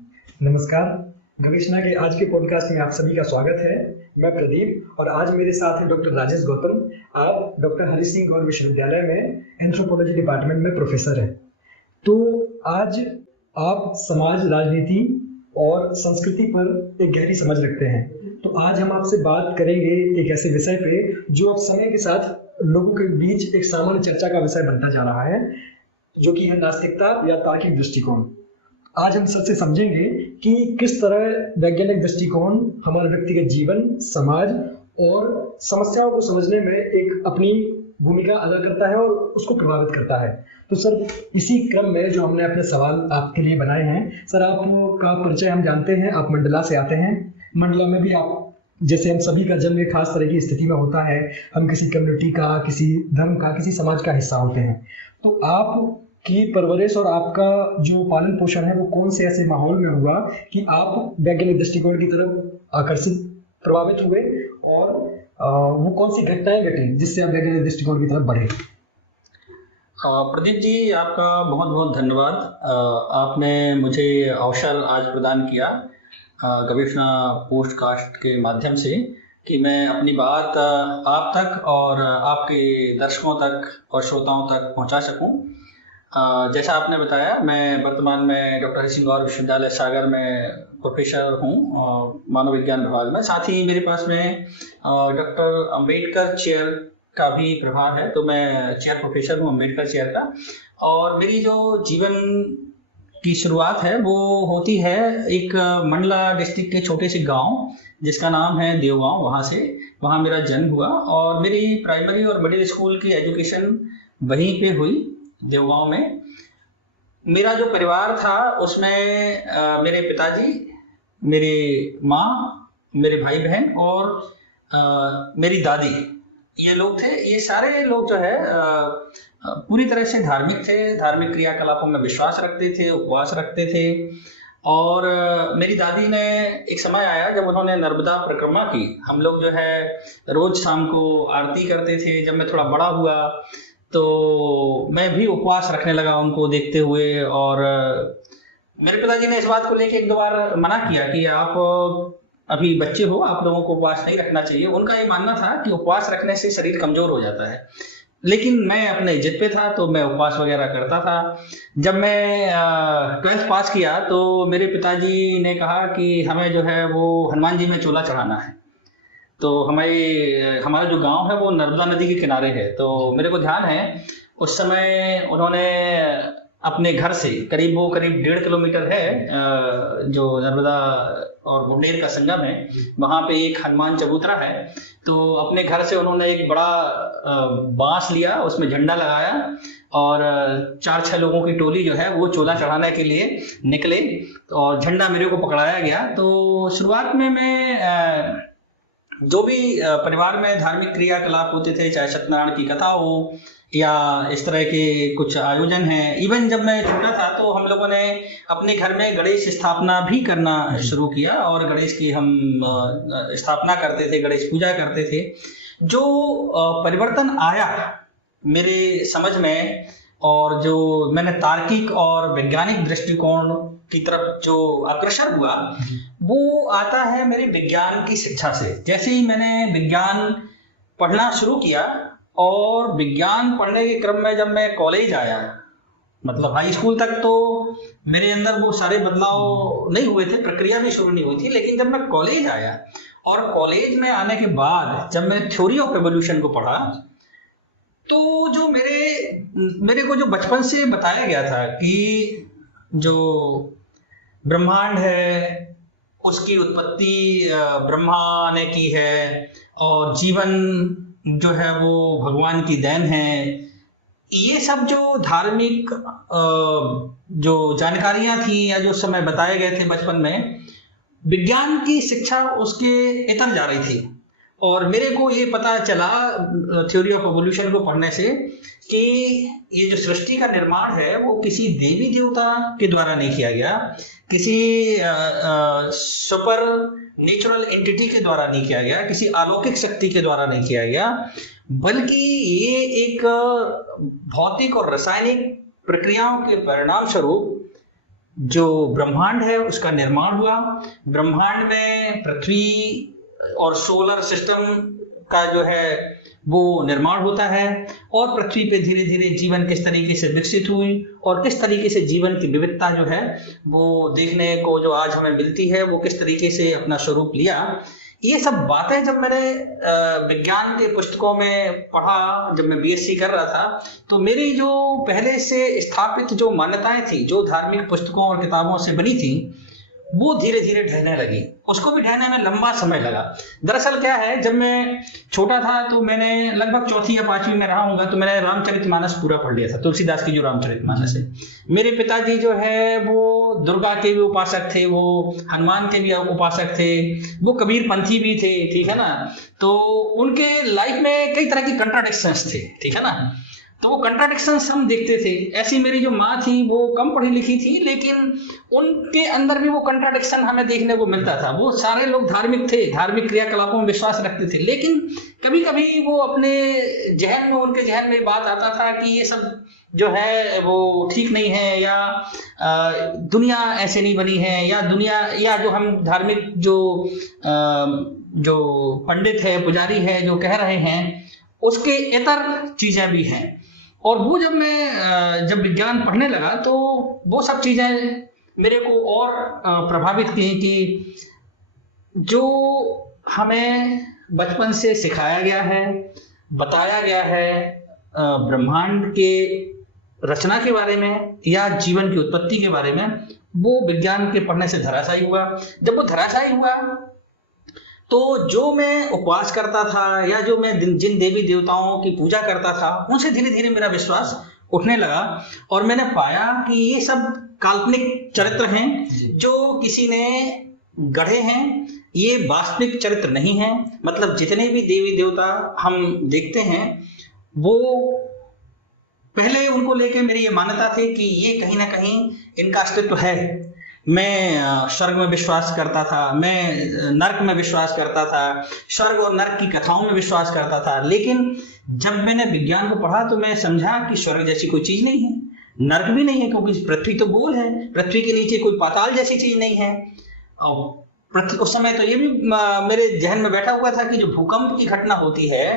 नमस्कार। गवेषणा के आज के पॉडकास्ट में आप सभी का स्वागत है। मैं प्रदीप और आज मेरे साथ हैं डॉक्टर राजेश गौतम। आप डॉक्टर हरि सिंह गौर विश्वविद्यालय में एंथ्रोपोलॉजी डिपार्टमेंट में प्रोफेसर हैं। तो आज आप समाज, राजनीति और संस्कृति पर एक गहरी समझ रखते हैं। तो आज हम आपसे बात करेंगे एक ऐसे विषय पे जो अब समय के साथ लोगों के बीच एक सामान्य चर्चा का विषय बनता जा रहा है, जो कि है नास्तिकता या तार्किक दृष्टिकोण। आज हम सबसे समझेंगे कि किस तरह वैज्ञानिक दृष्टिकोण हमारे व्यक्तिगत जीवन, समाज और समस्याओं को समझने में एक अपनी भूमिका अदा करता है और उसको प्रभावित करता है। तो सर, इसी क्रम में जो हमने अपने सवाल आपके लिए बनाए हैं, सर आपका परिचय हम जानते हैं, आप मंडला से आते हैं। मंडला में भी आप जैसे हम सभी का जन्म एक खास तरह की स्थिति में होता है, हम किसी कम्युनिटी का, किसी धर्म का, किसी समाज का हिस्सा होते हैं। तो आप की परवरिश और आपका जो पालन पोषण है वो कौन से ऐसे माहौल में हुआ कि आप वैज्ञानिक दृष्टिकोण की तरफ आकर्षित, प्रभावित हुए, और वो कौन सी घटनाएं घटी जिससे आप वैज्ञानिक दृष्टिकोण की तरफ बढ़े? प्रदीप जी, आपका बहुत बहुत धन्यवाद। आपने मुझे अवसर आज प्रदान किया गवेषणा पोडकास्ट के माध्यम से कि मैं अपनी बात आप तक और आपके दर्शकों तक और श्रोताओं तक पहुंचा सकूं। जैसा आपने बताया, मैं वर्तमान में डॉक्टर हरि सिंह गौर विश्वविद्यालय सागर में प्रोफेसर हूँ मानव विज्ञान विभाग में। साथ ही मेरे पास में डॉक्टर अंबेडकर चेयर का भी प्रभाव है, तो मैं चेयर प्रोफेसर हूँ अम्बेडकर चेयर का। और मेरी जो जीवन की शुरुआत है वो होती है एक मंडला डिस्ट्रिक्ट के छोटे से गांव जिसका नाम है देवगांव। वहाँ मेरा जन्म हुआ और मेरी प्राइमरी और मिडिल स्कूल की एजुकेशन वहीं पे हुई, देवगांव में। मेरा जो परिवार था उसमें मेरे पिताजी, मेरे माँ, मेरे भाई बहन और मेरी दादी, ये लोग थे। ये सारे लोग जो है पूरी तरह से धार्मिक थे, धार्मिक क्रियाकलापों में विश्वास रखते थे, उपवास रखते थे। और मेरी दादी ने एक समय आया जब उन्होंने नर्मदा परिक्रमा की। हम लोग जो है रोज शाम को आरती करते थे। जब मैं थोड़ा बड़ा हुआ तो मैं भी उपवास रखने लगा उनको देखते हुए। और मेरे पिताजी ने इस बात को लेकर एक दो बार मना किया कि आप अभी बच्चे हो, आप लोगों को उपवास नहीं रखना चाहिए। उनका ये मानना था कि उपवास रखने से शरीर कमजोर हो जाता है, लेकिन मैं अपने जिद पे था तो मैं उपवास वगैरह करता था। जब मैं 12th पास किया तो मेरे पिताजी ने कहा कि हमें जो है वो हनुमान जी में चोला चढ़ाना है। तो हमारा जो गांव है वो नर्मदा नदी के किनारे है। तो मेरे को ध्यान है उस समय उन्होंने अपने घर से करीब 1.5 किलोमीटर है जो नर्मदा और मुंडेर का संगम है, वहां पे एक हनुमान चबूतरा है। तो अपने घर से उन्होंने एक बड़ा बांस लिया, उसमें झंडा लगाया और 4-6 लोगों की टोली जो है वो चोला चढ़ाने के लिए निकले और झंडा मेरे को पकड़ाया गया। तो शुरुआत में मैं जो भी परिवार में धार्मिक क्रियाकलाप होते थे, चाहे सत्यनारायण की कथा हो या इस तरह के कुछ आयोजन हैं। इवन जब मैं छोटा था तो हम लोगों ने अपने घर में गणेश स्थापना भी करना शुरू किया और गणेश की हम स्थापना करते थे, गणेश पूजा करते थे। जो परिवर्तन आया मेरे समझ में और जो मैंने तार्किक और वैज्ञानिक दृष्टिकोण की तरफ जो अग्रसर हुआ वो आता है मेरे विज्ञान की शिक्षा से। जैसे ही मैंने विज्ञान पढ़ना शुरू किया और विज्ञान पढ़ने के क्रम में जब मैं कॉलेज आया, मतलब हाई स्कूल तक तो मेरे अंदर वो सारे बदलाव नहीं हुए थे, प्रक्रिया भी शुरू नहीं हुई थी। लेकिन जब मैं कॉलेज आया और कॉलेज में आने के बाद जब मैं थ्योरी ऑफ एवोल्यूशन को पढ़ा तो जो मेरे को जो बचपन से बताया गया था कि जो ब्रह्मांड है उसकी उत्पत्ति ब्रह्मा ने की है और जीवन जो है वो भगवान की देन है, ये सब जो धार्मिक जो जानकारियां थी या जो समय बताए गए थे बचपन में, विज्ञान की शिक्षा उसके इतर जा रही थी। और मेरे को ये पता चला थ्योरी ऑफ एवोल्यूशन को पढ़ने से कि ये जो सृष्टि का निर्माण है वो किसी देवी देवता के द्वारा नहीं किया गया, किसी सुपर नेचुरल एंटिटी के द्वारा नहीं किया गया, किसी अलौकिक शक्ति के द्वारा नहीं किया गया, बल्कि ये एक भौतिक और रासायनिक प्रक्रियाओं के परिणाम स्वरूप जो ब्रह्मांड है उसका निर्माण हुआ। ब्रह्मांड में पृथ्वी और सोलर सिस्टम का जो है वो निर्माण होता है, और पृथ्वी पे धीरे धीरे जीवन किस तरीके से विकसित हुई और किस तरीके से जीवन की विविधता जो है वो देखने को जो आज हमें मिलती है वो किस तरीके से अपना स्वरूप लिया। ये सब बातें जब मैंने विज्ञान के पुस्तकों में पढ़ा, जब मैं बीएससी कर रहा था, तो मेरी जो पहले से स्थापित जो मान्यताएं थी, जो धार्मिक पुस्तकों और किताबों से बनी थी, वो धीरे धीरे ढहने लगी। उसको भी ढहने में लंबा समय लगा। दरअसल क्या है, जब मैं छोटा था तो मैंने लगभग चौथी या पांचवी में रहा हूँगा, तो मैंने रामचरितमानस पूरा पढ़ लिया था, तुलसीदास की जो रामचरितमानस है। मेरे पिताजी जो है वो दुर्गा के भी उपासक थे, वो हनुमान के भी उपासक थे, वो कबीर पंथी भी थे, ठीक है ना। तो उनके लाइफ में कई तरह की कंट्राडिक्शंस थे, ठीक है ना। तो वो कंट्राडिक्शंस हम देखते थे। ऐसी मेरी जो माँ थी वो कम पढ़ी लिखी थी, लेकिन उनके अंदर भी वो कंट्राडिक्शन हमें देखने को मिलता था। वो सारे लोग धार्मिक थे, धार्मिक क्रियाकलापों में विश्वास रखते थे, लेकिन कभी कभी वो अपने जहन में, उनके जहन में बात आता था कि ये सब जो है वो ठीक नहीं है, या दुनिया ऐसे नहीं बनी है, या दुनिया, या जो हम धार्मिक जो पंडित है, पुजारी है, जो कह रहे हैं उसके इतर चीजें भी हैं। और वो जब विज्ञान पढ़ने लगा तो वो सब चीजें मेरे को और प्रभावित की कि जो हमें बचपन से सिखाया गया है, बताया गया है ब्रह्मांड के रचना के बारे में या जीवन की उत्पत्ति के बारे में, वो विज्ञान के पढ़ने से धराशायी हुआ। जब वो धराशायी हुआ तो जो मैं उपवास करता था या जो मैं जिन देवी देवताओं की पूजा करता था, उनसे धीरे धीरे मेरा विश्वास उठने लगा, और मैंने पाया कि ये सब काल्पनिक चरित्र हैं जो किसी ने गढ़े हैं, ये वास्तविक चरित्र नहीं है। मतलब जितने भी देवी देवता हम देखते हैं वो पहले उनको लेके मेरी ये मान्यता थी कि ये कहीं ना कहीं इनका अस्तित्व है। मैं स्वर्ग में विश्वास करता था, मैं नर्क में विश्वास करता था, स्वर्ग और नर्क की कथाओं में विश्वास करता था, लेकिन जब मैंने विज्ञान को पढ़ा तो मैं समझा कि स्वर्ग जैसी कोई चीज नहीं है, नर्क भी नहीं है, क्योंकि पृथ्वी तो गोल है, पृथ्वी के नीचे कोई पाताल जैसी चीज नहीं है। और पृथ्वी उस समय तो ये भी मेरे जहन में बैठा हुआ था कि जो भूकंप की घटना होती है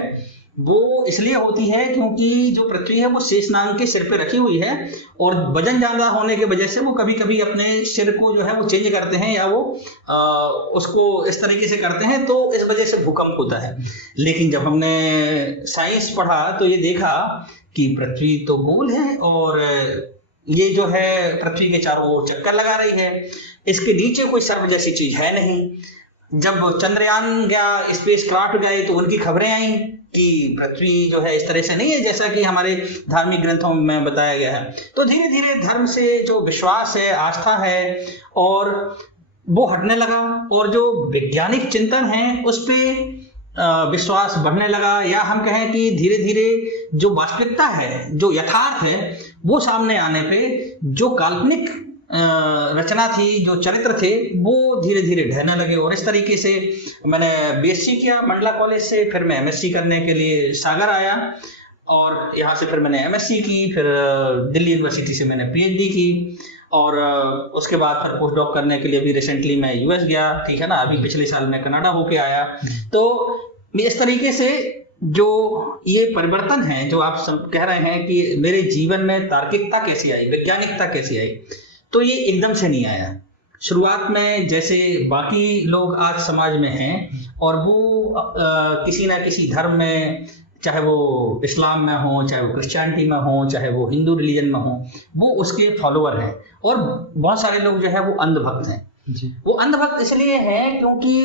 वो इसलिए होती है क्योंकि जो पृथ्वी है वो शेषनाग के सिर पे रखी हुई है, और वजन ज्यादा होने की वजह से वो कभी कभी अपने सिर को जो है वो चेंज करते हैं, या वो उसको इस तरीके से करते हैं, तो इस वजह से भूकंप होता है। लेकिन जब हमने साइंस पढ़ा तो ये देखा कि पृथ्वी तो गोल है, और ये जो है पृथ्वी के चारों ओर चक्कर लगा रही है, इसके नीचे कोई सर्प जैसी चीज है नहीं। जब चंद्रयान या स्पेस क्राफ्ट गए तो उनकी खबरें आई कि पृथ्वी जो है इस तरह से नहीं है जैसा कि हमारे धार्मिक ग्रंथों में बताया गया है। तो धीरे धीरे धर्म से जो विश्वास है, आस्था है, और वो हटने लगा, और जो वैज्ञानिक चिंतन है उस पे विश्वास बढ़ने लगा, या हम कहें कि धीरे धीरे जो वास्तविकता है, जो यथार्थ है, वो सामने आने पे जो काल्पनिक रचना थी, जो चरित्र थे, वो धीरे धीरे ढहने लगे। और इस तरीके से मैंने बीएससी किया मंडला कॉलेज से, फिर मैं एमएससी करने के लिए सागर आया, और यहाँ से फिर मैंने एमएससी की, फिर दिल्ली यूनिवर्सिटी से मैंने पीएचडी की, और उसके बाद फिर पोस्ट डॉक करने के लिए अभी रिसेंटली मैं यूएस गया, ठीक है ना। अभी पिछले साल मैं कनाडा होके आया। तो इस तरीके से जो ये परिवर्तन है जो आप सब कह रहे हैं कि मेरे जीवन में तार्किकता कैसी आई, वैज्ञानिकता कैसी आई, तो ये एकदम से नहीं आया। शुरुआत में जैसे बाकी लोग आज समाज में हैं, और वो किसी ना किसी धर्म में, चाहे वो इस्लाम में हो, चाहे वो क्रिश्चियनिटी में हो, चाहे वो हिंदू रिलीजन में हो, वो उसके फॉलोअर हैं। और बहुत सारे लोग जो है वो अंधभक्त हैं जी। वो अंधभक्त इसलिए हैं क्योंकि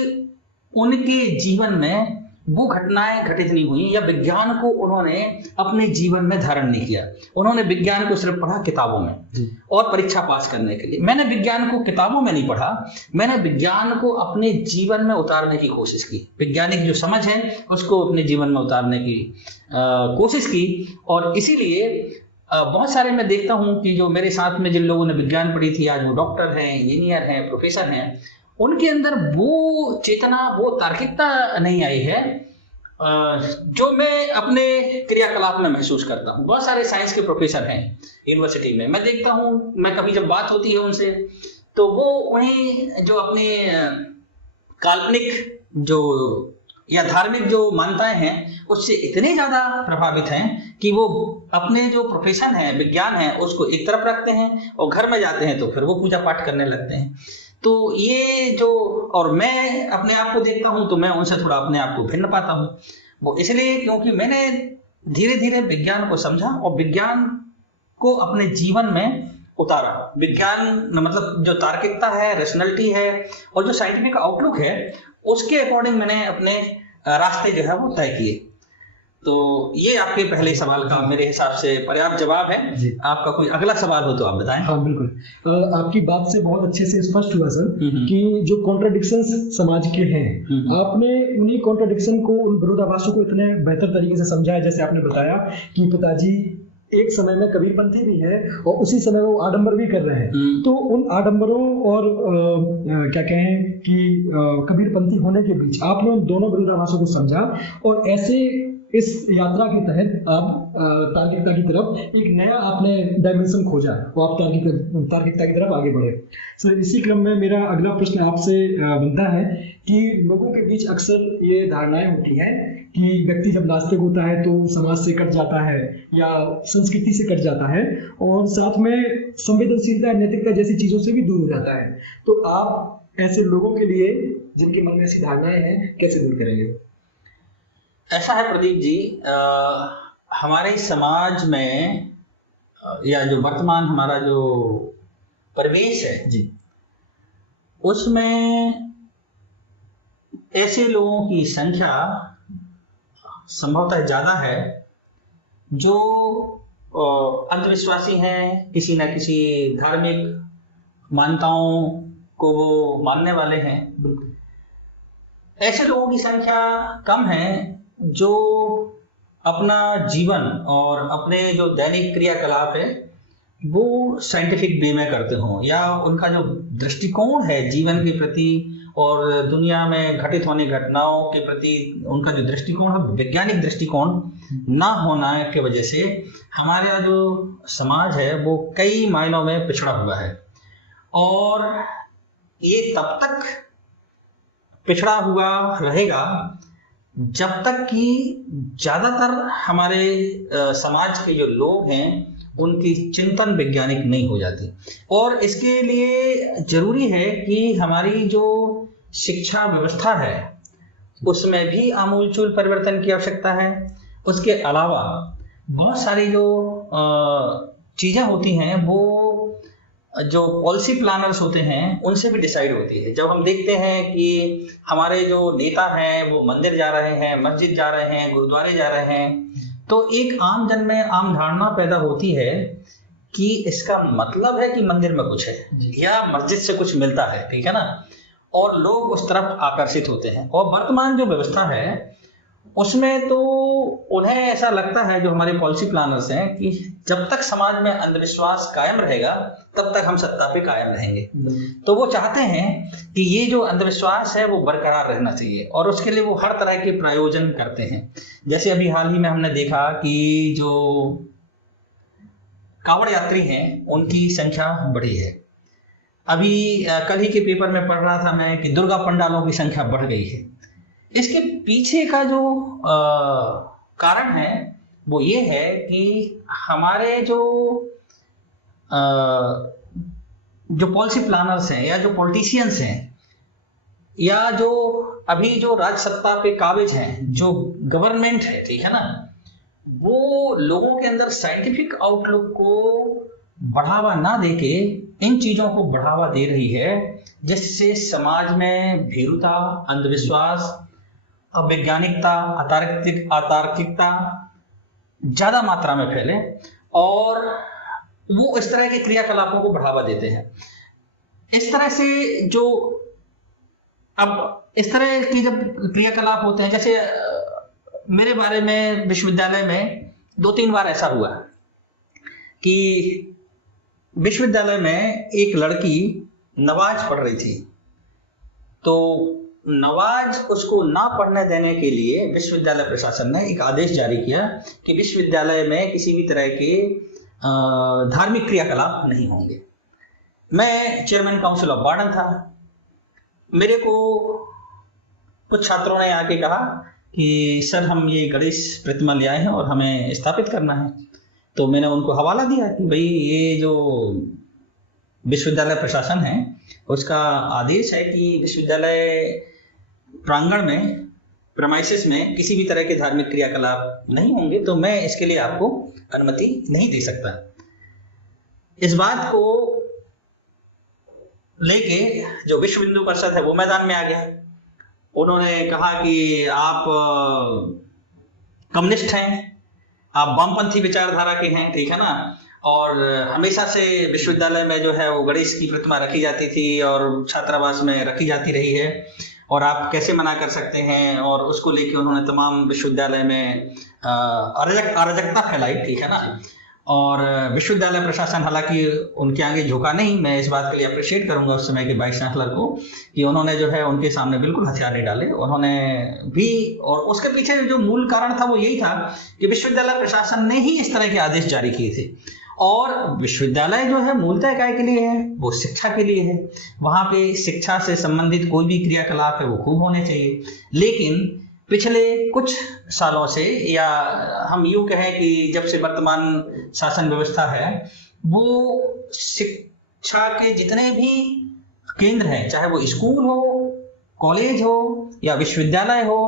उनके जीवन में वो घटनाएं घटित नहीं हुई, या विज्ञान को उन्होंने अपने जीवन में धारण नहीं किया। उन्होंने विज्ञान को सिर्फ पढ़ा किताबों में और परीक्षा पास करने के लिए। मैंने विज्ञान को किताबों में नहीं पढ़ा, मैंने विज्ञान को अपने जीवन में उतारने की कोशिश की। वैज्ञानिक जो समझ है उसको अपने जीवन में उतारने की कोशिश की। और इसीलिए बहुत सारे मैं देखता हूँ कि जो मेरे साथ में जिन लोगों ने विज्ञान पढ़ी थी, आज वो डॉक्टर हैं, इंजीनियर हैं, प्रोफेसर हैं, उनके अंदर वो चेतना, वो तार्किकता नहीं आई है। जो मैं अपने क्रियाकलाप में महसूस करता हूँ। बहुत सारे साइंस के प्रोफेसर हैं यूनिवर्सिटी में, मैं देखता हूँ, मैं कभी जब बात होती है उनसे तो वो उन्हें जो अपने काल्पनिक जो या धार्मिक जो मान्यताएं हैं उससे इतने ज्यादा प्रभावित हैं कि वो अपने जो प्रोफेशन है, विज्ञान है, उसको एक तरफ रखते हैं और घर में जाते हैं तो फिर वो पूजा पाठ करने लगते हैं। तो ये जो, और मैं अपने आप को देखता हूं तो मैं उनसे थोड़ा अपने आप को भिन्न पाता हूं। वो इसलिए क्योंकि मैंने धीरे धीरे विज्ञान को समझा और विज्ञान को अपने जीवन में उतारा। विज्ञान मतलब जो तार्किकता है, रेशनलिटी है और जो साइंटिफिक आउटलुक है, उसके अकॉर्डिंग मैंने अपने रास्ते जो है वो तय किए। तो ये आपके पहले सवाल का मेरे हिसाब से पर्याप्त जवाब है। जी। आपका कोई अगला सवाल हो तो आप बताएं। हाँ बिल्कुल, आपकी बात से बहुत अच्छे से स्पष्ट हुआ सर कि जो कॉन्ट्रडिक्शंस समाज के हैं, आपने उन्हीं कॉन्ट्रडिक्शन को, उन विरोधाभासों को इतने बेहतर तरीके से समझा है। जैसे आपने बताया कि पिताजी एक समय में कबीरपंथी भी है और उसी समय वो आडंबर भी कर रहे हैं। तो उन आडंबरों और क्या कहें कि कबीरपंथी होने के बीच आपने उन दोनों विरोधाभासों को समझा और ऐसे इस यात्रा के तहत आप तार्किकता की तरफ एक नया आपने डायमेंशन खोजा और आप तार्किकता की तरफ आगे बढ़े। सर, इसी क्रम में मेरा अगला प्रश्न आपसे बनता है कि लोगों के बीच अक्सर ये धारणाएं होती हैं कि व्यक्ति जब नास्तिक होता है तो समाज से कट जाता है या संस्कृति से कट जाता है और साथ में संवेदनशीलता, नैतिकता जैसी चीजों से भी दूर हो जाता है। तो आप ऐसे लोगों के लिए जिनके मन में ऐसी धारणाएं हैं कैसे दूर करेंगे? ऐसा है प्रदीप जी, हमारे समाज में या जो वर्तमान हमारा जो परिवेश है जी, उसमें ऐसे लोगों की संख्या संभवतः ज्यादा है जो अंधविश्वासी हैं, किसी न किसी धार्मिक मान्यताओं को वो मानने वाले हैं। ऐसे लोगों की संख्या कम है जो अपना जीवन और अपने जो दैनिक क्रियाकलाप है वो साइंटिफिक वे में करते हों, या उनका जो दृष्टिकोण है जीवन के प्रति और दुनिया में घटित होने घटनाओं के प्रति उनका जो दृष्टिकोण है वैज्ञानिक दृष्टिकोण ना होना की वजह से हमारा जो समाज है वो कई मायनों में पिछड़ा हुआ है। और ये तब तक पिछड़ा हुआ रहेगा जब तक कि ज्यादातर हमारे समाज के जो लोग हैं उनकी चिंतन वैज्ञानिक नहीं हो जाती। और इसके लिए जरूरी है कि हमारी जो शिक्षा व्यवस्था है उसमें भी आमूलचूल परिवर्तन की आवश्यकता है। उसके अलावा बहुत सारी जो चीजें होती हैं वो जो पॉलिसी प्लानर्स होते हैं उनसे भी डिसाइड होती है। जब हम देखते हैं कि हमारे जो नेता हैं वो मंदिर जा रहे हैं, मस्जिद जा रहे हैं, गुरुद्वारे जा रहे हैं, तो एक आम जन में आम धारणा पैदा होती है कि इसका मतलब है कि मंदिर में कुछ है या मस्जिद से कुछ मिलता है, ठीक है ना, और लोग उस तरफ आकर्षित होते हैं। और वर्तमान जो व्यवस्था है उसमें तो उन्हें ऐसा लगता है, जो हमारे पॉलिसी प्लानर्स हैं, कि जब तक समाज में अंधविश्वास कायम रहेगा तब तक हम सत्ता पे कायम रहेंगे। तो वो चाहते हैं कि ये जो अंधविश्वास है वो बरकरार रहना चाहिए और उसके लिए वो हर तरह के प्रायोजन करते हैं। जैसे अभी हाल ही में हमने देखा कि जो कांवड़ यात्री हैं उनकी संख्या बढ़ी है। अभी कल ही के पेपर में पढ़ रहा था मैं कि दुर्गा पंडालों की संख्या बढ़ गई है। इसके पीछे का जो कारण है वो ये है कि हमारे जो पॉलिसी प्लानर्स हैं या जो पॉलिटिशियंस हैं या जो अभी जो राज सत्ता पे काबिज हैं, जो गवर्नमेंट है, ठीक है ना, वो लोगों के अंदर साइंटिफिक आउटलुक को बढ़ावा ना देके इन चीजों को बढ़ावा दे रही है, जिससे समाज में भीरुता, अंधविश्वास, अवैज्ञानिकता, अतार्किकता ज्यादा मात्रा में फैले और वो इस तरह के क्रियाकलापों को बढ़ावा देते हैं। इस तरह से जो अब इस तरह की जब क्रियाकलाप होते हैं, जैसे मेरे बारे में विश्वविद्यालय में 2-3 बार ऐसा हुआ कि विश्वविद्यालय में एक लड़की नमाज पढ़ रही थी। तो नवाज उसको ना पढ़ने देने के लिए विश्वविद्यालय प्रशासन ने एक आदेश जारी किया कि विश्वविद्यालय में किसी भी तरह के धार्मिक क्रियाकलाप नहीं होंगे। मैं चेयरमैन काउंसिल ऑफ वार्डन था। मेरे को कुछ छात्रों ने आके कहा कि सर हम ये गणेश प्रतिमा ले आए हैं और हमें स्थापित करना है। तो मैंने उनको हवाला दिया कि भाई ये जो विश्वविद्यालय प्रशासन है उसका आदेश है कि विश्वविद्यालय प्रांगण में प्रेमाइसेस में किसी भी तरह के धार्मिक क्रियाकलाप नहीं होंगे, तो मैं इसके लिए आपको अनुमति नहीं दे सकता। इस बात को लेके जो विश्व हिंदू परिषद है वो मैदान में आ गया। उन्होंने कहा कि आप कम्युनिस्ट हैं, आप वामपंथी विचारधारा के हैं, ठीक है ना, और हमेशा से विश्वविद्यालय में जो है वो गणेश की प्रतिमा रखी जाती थी और छात्रावास में रखी जाती रही है, और आप कैसे मना कर सकते हैं। और उसको लेके उन्होंने तमाम विश्वविद्यालय में अराजकता फैलाई, ठीक है ना। और विश्वविद्यालय प्रशासन हालांकि उनके आगे झुका नहीं। मैं इस बात के लिए अप्रिशिएट करूंगा उस समय के वाइस चांसलर को कि उन्होंने जो है उनके सामने बिल्कुल हथियार नहीं डाले। उन्होंने भी, और उसके पीछे जो मूल कारण था वो यही था कि विश्वविद्यालय प्रशासन ने ही इस तरह के आदेश जारी किए थे। और विश्वविद्यालय जो है मूलतः काय के लिए है, वो शिक्षा के लिए है। वहां पे शिक्षा से संबंधित कोई भी क्रियाकलाप है वो खूब होने चाहिए। लेकिन पिछले कुछ सालों से, या हम यूं कहें कि जब से वर्तमान शासन व्यवस्था है, वो शिक्षा के जितने भी केंद्र हैं, चाहे वो स्कूल हो, कॉलेज हो या विश्वविद्यालय हो,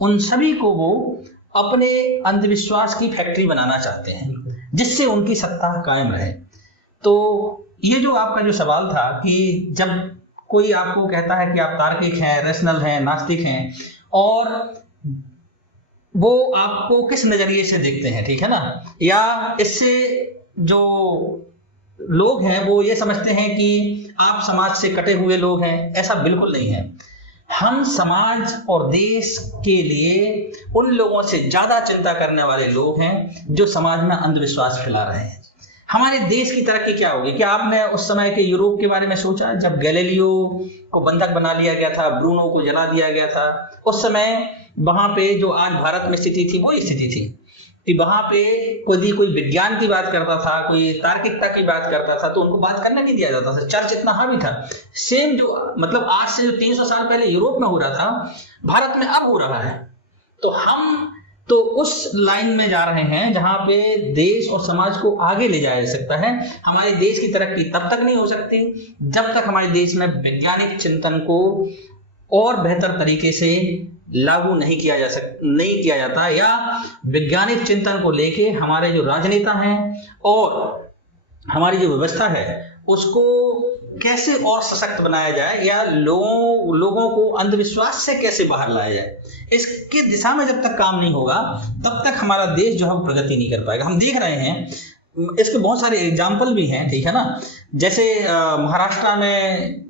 उन सभी को वो अपने अंधविश्वास की फैक्ट्री बनाना चाहते हैं जिससे उनकी सत्ता कायम रहे। तो ये जो आपका जो सवाल था कि जब कोई आपको कहता है कि आप तार्किक हैं, रैशनल हैं, नास्तिक हैं, और वो आपको किस नजरिए से देखते हैं, ठीक है ना, या इससे जो लोग हैं वो ये समझते हैं कि आप समाज से कटे हुए लोग हैं, ऐसा बिल्कुल नहीं है। हम समाज और देश के लिए उन लोगों से ज्यादा चिंता करने वाले लोग हैं जो समाज में अंधविश्वास फैला रहे हैं। हमारे देश की तरक्की क्या होगी? क्या आपने उस समय के यूरोप के बारे में सोचा जब गैलीलियो को बंधक बना लिया गया था, ब्रूनो को जला दिया गया था? उस समय वहां पे जो आज भारत में स्थिति थी वही स्थिति थी कि वहां पे कोई विज्ञान की बात करता था, कोई तार्किकता की बात करता था तो उनको बात करने नहीं दिया जाता था। चर्च इतना हावी था। सेम जो मतलब आज से जो 300 साल पहले यूरोप में हो रहा था, भारत में अब हो रहा है। तो हम तो उस लाइन में जा रहे हैं जहां पे देश और समाज को आगे ले जाया जा सकता है। हमारे देश की तरक्की तब तक नहीं हो सकती जब तक हमारे देश में वैज्ञानिक चिंतन को और बेहतर तरीके से लागू नहीं किया जाता, या वैज्ञानिक चिंतन को लेके हमारे जो राजनेता हैं और हमारी जो व्यवस्था है उसको कैसे और सशक्त बनाया जाए, या लोगों को अंधविश्वास से कैसे बाहर लाया जाए, इसकी दिशा में जब तक काम नहीं होगा तब तक हमारा देश जो है वो प्रगति नहीं कर पाएगा। हम देख रहे हैं, इसके बहुत सारे एग्जाम्पल भी हैं, ठीक है ना। जैसे महाराष्ट्र में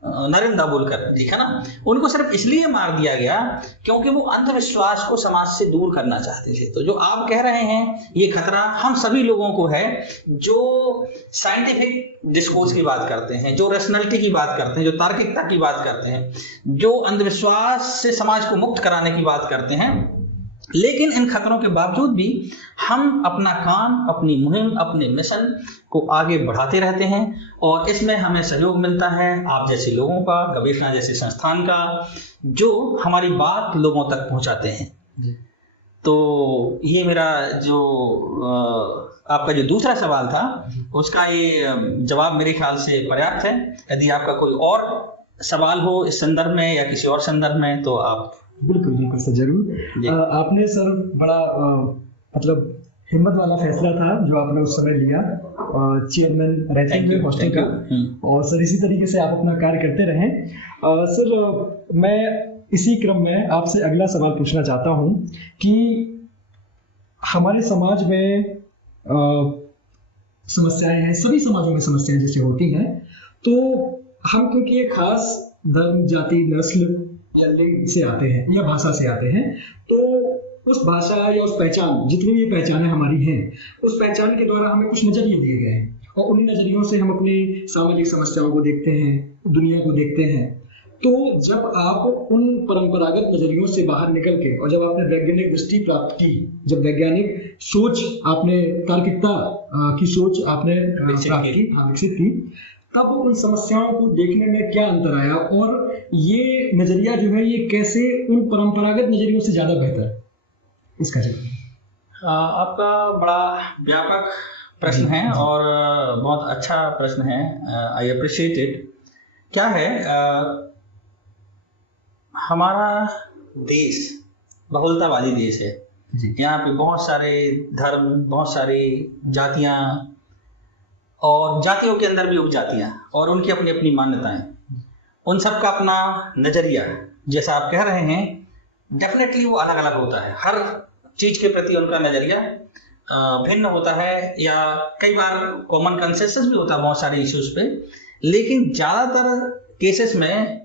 नरेंद्र दाभोलकर, ठीक है ना, उनको सिर्फ इसलिए मार दिया गया क्योंकि वो अंधविश्वास को समाज से दूर करना चाहते थे। तो जो आप कह रहे हैं ये खतरा हम सभी लोगों को है जो साइंटिफिक डिस्कोर्स की बात करते हैं, जो रैशनैलिटी की बात करते हैं, जो तार्किकता की बात करते हैं, जो अंधविश्वास से समाज को मुक्त कराने की बात करते हैं। लेकिन इन खतरों के बावजूद भी हम अपना काम, अपनी मुहिम, अपने मिशन को आगे बढ़ाते रहते हैं और इसमें हमें सहयोग मिलता है आप जैसे लोगों का, गवेषणा जैसे संस्थान का, जो हमारी बात लोगों तक पहुंचाते हैं। तो ये मेरा जो आपका जो दूसरा सवाल था उसका ये जवाब मेरे ख्याल से पर्याप्त है। यदि आपका कोई और सवाल हो इस संदर्भ में या किसी और संदर्भ में तो आप। बिल्कुल बिल्कुल सर, जरूर। आपने सर बड़ा मतलब हिम्मत वाला फैसला था जो आपने उस समय लिया, चेयरमैन रहते हुए हॉस्टल का, और सर इसी तरीके से आप अपना कार्य करते रहें। सर मैं इसी क्रम में आपसे अगला सवाल पूछना चाहता हूं कि हमारे समाज में समस्याएं हैं, सभी समाजों में समस्याएं जैसे होती हैं, तो हम क्योंकि एक खास धर्म, जाति, नस्ल या लिंग से आते हैं या भाषा से आते हैं, तो उस भाषा या उस पहचान, जितनी भी पहचानें हमारी हैं, उस पहचान के द्वारा हमें कुछ नजरिए दिए गए हैं और उन नजरियों से हम अपनी सामाजिक समस्याओं को देखते हैं, दुनिया को देखते हैं। तो जब आप उन परंपरागत नजरियों से बाहर निकल के और जब आपने वैज्ञानिक दृष्टि प्राप्त की, जब वैज्ञानिक सोच आपने, तार्किकता की सोच आपने विकसित की, तब उन समस्याओं को देखने में क्या अंतर आया और ये नजरिया जो है ये कैसे उन परंपरागत नजरियों से ज्यादा बेहतर है, इसका जवाब। आपका बड़ा व्यापक प्रश्न है और बहुत अच्छा प्रश्न है, आई अप्रिशिएट इट। क्या है, हमारा देश बहुलतावादी देश है। यहाँ पे बहुत सारे धर्म, बहुत सारी जातियाँ और जातियों के अंदर भी उपजातियाँ और उनकी अपनी अपनी मान्यताएं, उन सब का अपना नजरिया, जैसा आप कह रहे हैं, डेफिनेटली वो अलग अलग होता है। हर चीज के प्रति उनका नजरिया भिन्न होता है, या कई बार कॉमन कंसेंसस भी होता है बहुत सारे इश्यूज पे, लेकिन ज्यादातर केसेस में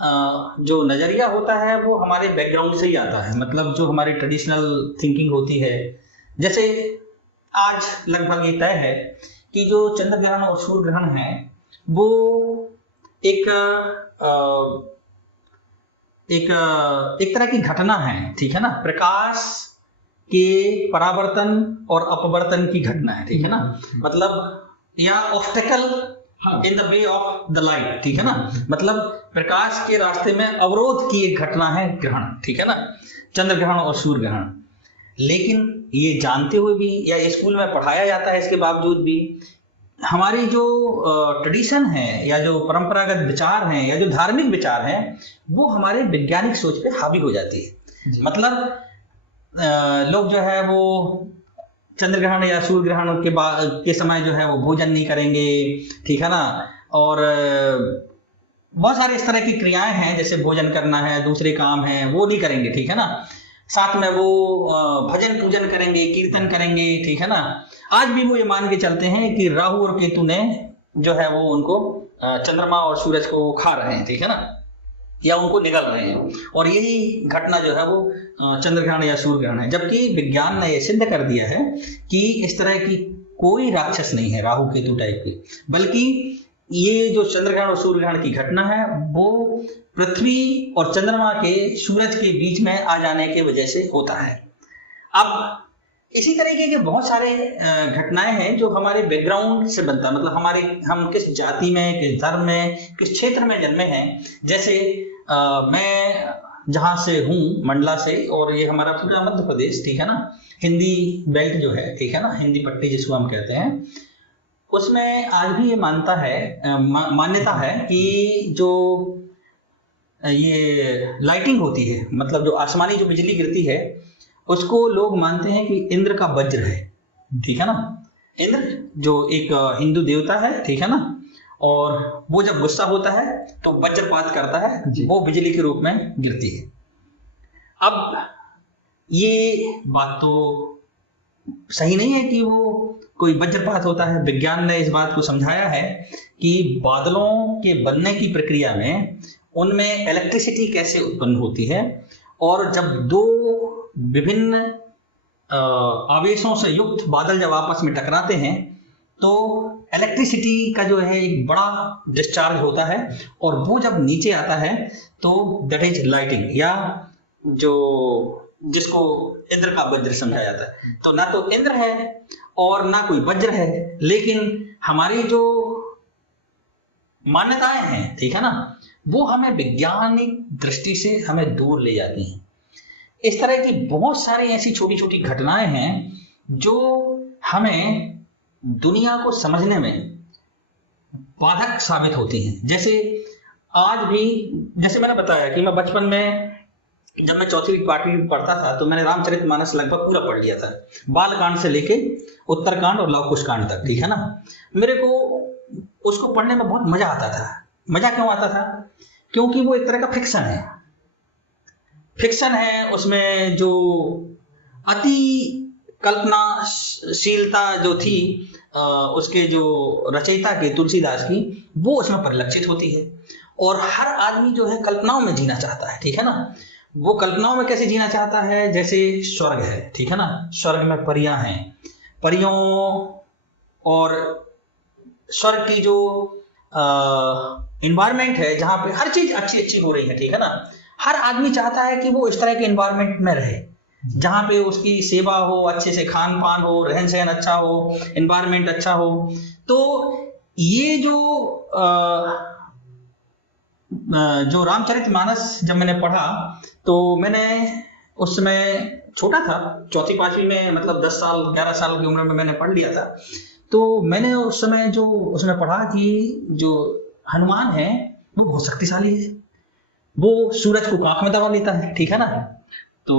जो नजरिया होता है वो हमारे बैकग्राउंड से ही आता है। मतलब जो हमारी ट्रेडिशनल थिंकिंग होती है, जैसे आज लगभग ये तय है कि जो चंद्र ग्रहण और सूर्य ग्रहण है वो एक तरह की घटना है, ठीक है ना, प्रकाश के परावर्तन और अपवर्तन की घटना है, ठीक है ना, मतलब या obstacle in the way of the light, ठीक है ना, मतलब प्रकाश के रास्ते में अवरोध की एक घटना है ग्रहण, ठीक है ना, चंद्र ग्रहण और सूर्य ग्रहण। लेकिन ये जानते हुए भी, या स्कूल में पढ़ाया जाता है इसके बावजूद भी, हमारी जो ट्रेडिशन है या जो परंपरागत विचार हैं या जो धार्मिक विचार हैं वो हमारे वैज्ञानिक सोच पे हावी हो जाती है। मतलब लोग जो है वो चंद्र ग्रहण या सूर्य ग्रहण के समय जो है वो भोजन नहीं करेंगे, ठीक है ना, और बहुत सारे इस तरह की क्रियाएं हैं, जैसे भोजन करना है, दूसरे काम हैं, वो नहीं करेंगे, ठीक है ना, साथ में वो भजन पूजन करेंगे, कीर्तन करेंगे, ठीक है ना। आज भी वो ये मान के चलते हैं कि राहु और केतु ने जो है वो उनको चंद्रमा और सूरज को खा रहे हैं, ठीक है ना, या उनको निगल रहे हैं, और यही घटना जो है वो चंद्र ग्रहण या सूर्य ग्रहण है। जबकि विज्ञान ने यह सिद्ध कर दिया है कि इस तरह की कोई राक्षस नहीं है राहु केतु टाइप की, बल्कि ये जो चंद्र ग्रहण और सूर्य ग्रहण की घटना है वो पृथ्वी और चंद्रमा के सूरज के बीच में आ जाने की वजह से होता है। अब इसी तरीके के बहुत सारे घटनाएं हैं जो हमारे बैकग्राउंड से बनता है, मतलब हम किस जाति में, किस धर्म में, किस क्षेत्र में जन्मे हैं। जैसे मैं जहाँ से हूँ, मंडला से, और ये हमारा पूरा मध्य प्रदेश, ठीक है ना, हिंदी बेल्ट जो है, ठीक है ना, हिंदी पट्टी जिसको हम कहते हैं, उसमें आज भी ये मान्यता है कि जो ये लाइटिंग होती है, मतलब जो आसमानी जो बिजली गिरती है, उसको लोग मानते हैं कि इंद्र का वज्र है, ठीक है ना। इंद्र जो एक हिंदू देवता है, ठीक है ना, और वो जब गुस्सा होता है तो वज्रपात करता है, वो बिजली के रूप में गिरती है। अब ये बात तो सही नहीं है कि वो कोई वज्रपात होता है। विज्ञान ने इस बात को समझाया है कि बादलों के बनने की प्रक्रिया में उनमें इलेक्ट्रिसिटी कैसे उत्पन्न होती है, और जब दो विभिन्न आवेशों से युक्त बादल जब आपस में टकराते हैं तो इलेक्ट्रिसिटी का जो है एक बड़ा डिस्चार्ज होता है, और वो जब नीचे आता है तो दैट इज लाइटिंग, या जो जिसको इंद्र का वज्र समझा जाता है। तो ना तो इंद्र है और ना कोई वज्र है, लेकिन हमारी जो मान्यताएं हैं, ठीक है ना, वो हमें वैज्ञानिक दृष्टि से हमें दूर ले जाती हैं। इस तरह की बहुत सारी ऐसी छोटी छोटी घटनाएं हैं जो हमें दुनिया को समझने में बाधक साबित होती हैं। जैसे आज भी, जैसे मैंने बताया कि मैं बचपन में जब मैं चौथी पार्टी में पढ़ता था तो मैंने रामचरितमानस लगभग पूरा पढ़ लिया था, बालकांड से लेके उत्तरकांड और लव कुश कांड तक, ठीक है ना। मेरे को उसको पढ़ने में बहुत मजा आता था। मजा क्यों आता था? क्योंकि वो एक तरह का फिक्शन है, उसमें जो अति कल्पनाशीलता जो थी उसके जो रचयिता के तुलसीदास की, वो उसमें परिलक्षित होती है। और हर आदमी जो है कल्पनाओं में जीना चाहता है, ठीक है ना। वो कल्पनाओं में कैसे जीना चाहता है? जैसे स्वर्ग है, ठीक है ना, स्वर्ग में परियां हैं, परियों और स्वर्ग की जो इन्वायरमेंट है जहाँ पे हर चीज अच्छी अच्छी हो रही है, ठीक है ना। हर आदमी चाहता है कि वो इस तरह के इन्वायरमेंट में रहे जहाँ पे उसकी सेवा हो, अच्छे से खान पान हो, रहन सहन अच्छा हो, इन्वायरमेंट अच्छा हो। तो ये जो रामचरितमानस जब मैंने पढ़ा तो मैंने उस समय छोटा था, चौथी पांचवी में, मतलब 10 साल 11 साल की उम्र में मैंने पढ़ लिया था। तो मैंने उस समय जो उसमें पढ़ा कि जो हनुमान है वो बहुत शक्तिशाली है, वो सूरज को आंख में दबा लेता है, ठीक है ना। तो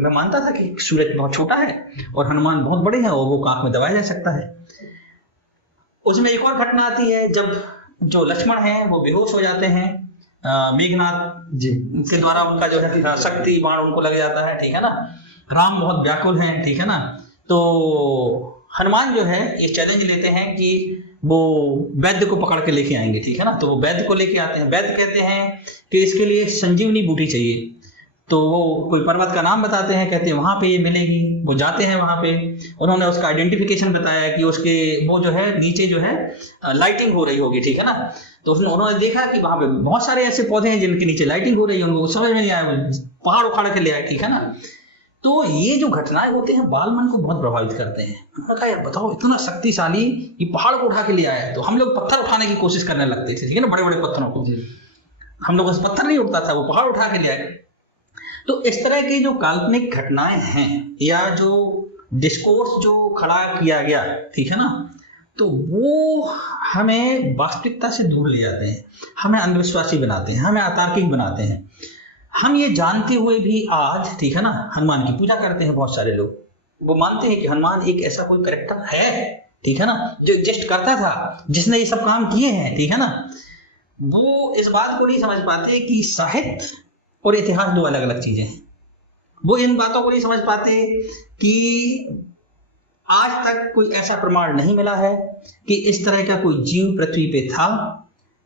मैं मानता था कि सूरज बहुत छोटा है और हनुमान बहुत बड़े हैं और वो आंख में दबाया जा सकता है। उसमें एक और घटना आती है जब जो लक्ष्मण है वो बेहोश हो जाते हैं, मेघनाथ जी के द्वारा उनका जो है शक्ति बाण उनको लग जाता है, ठीक है ना। राम बहुत व्याकुल हैं, ठीक है ना। तो हनुमान जो है ये चैलेंज लेते हैं कि वो वैद्य को पकड़ के लेके आएंगे, ठीक है ना। तो वो वैद्य को लेके आते हैं। वैद्य कहते हैं कि इसके लिए संजीवनी बूटी चाहिए। तो वो कोई पर्वत का नाम बताते हैं, कहते हैं वहां पे ये मिलेगी। वो जाते हैं वहां पे, उन्होंने उसका आइडेंटिफिकेशन बताया कि उसके वो जो है नीचे जो है लाइटिंग हो रही होगी, ठीक है ना। तो उन्होंने देखा कि वहां पे बहुत सारे ऐसे पौधे हैं जिनके नीचे लाइटिंग हो रही है, उनको समझ में नहीं आया, पहाड़ उखाड़ के ले आए, ठीक है ना। तो ये जो घटनाएं होते हैं बालमन को बहुत प्रभावित करते हैं। उन्होंने कहा यार बताओ, इतना शक्तिशाली ये पहाड़ को उठा के ले आया। तो हम लोग पत्थर उठाने की कोशिश करने लगते थे, ठीक है ना, बड़े बड़े पत्थरों को। हम लोगों से पत्थर नहीं उठता था, वो पहाड़ उठा के ले आए। तो इस तरह की जो काल्पनिक घटनाएं हैं या जो डिस्कोर्स जो खड़ा किया गया, ठीक है ना, तो वो हमें वास्तविकता से दूर ले जाते हैं, हमें अंधविश्वासी बनाते हैं, हमें अतार्किक बनाते हैं। हम ये जानते हुए भी आज, ठीक है ना, हनुमान की पूजा करते हैं बहुत सारे लोग। वो मानते हैं कि हनुमान एक ऐसा कोई कैरेक्टर है, ठीक है ना, जो एग्जिस्ट करता था, जिसने ये सब काम किए हैं, ठीक है ना। वो इस बात को नहीं समझ पाते कि साहित्य और इतिहास दो अलग अलग चीजें हैं। वो इन बातों को नहीं समझ पाते कि आज तक कोई ऐसा प्रमाण नहीं मिला है कि इस तरह का कोई जीव पृथ्वी पे था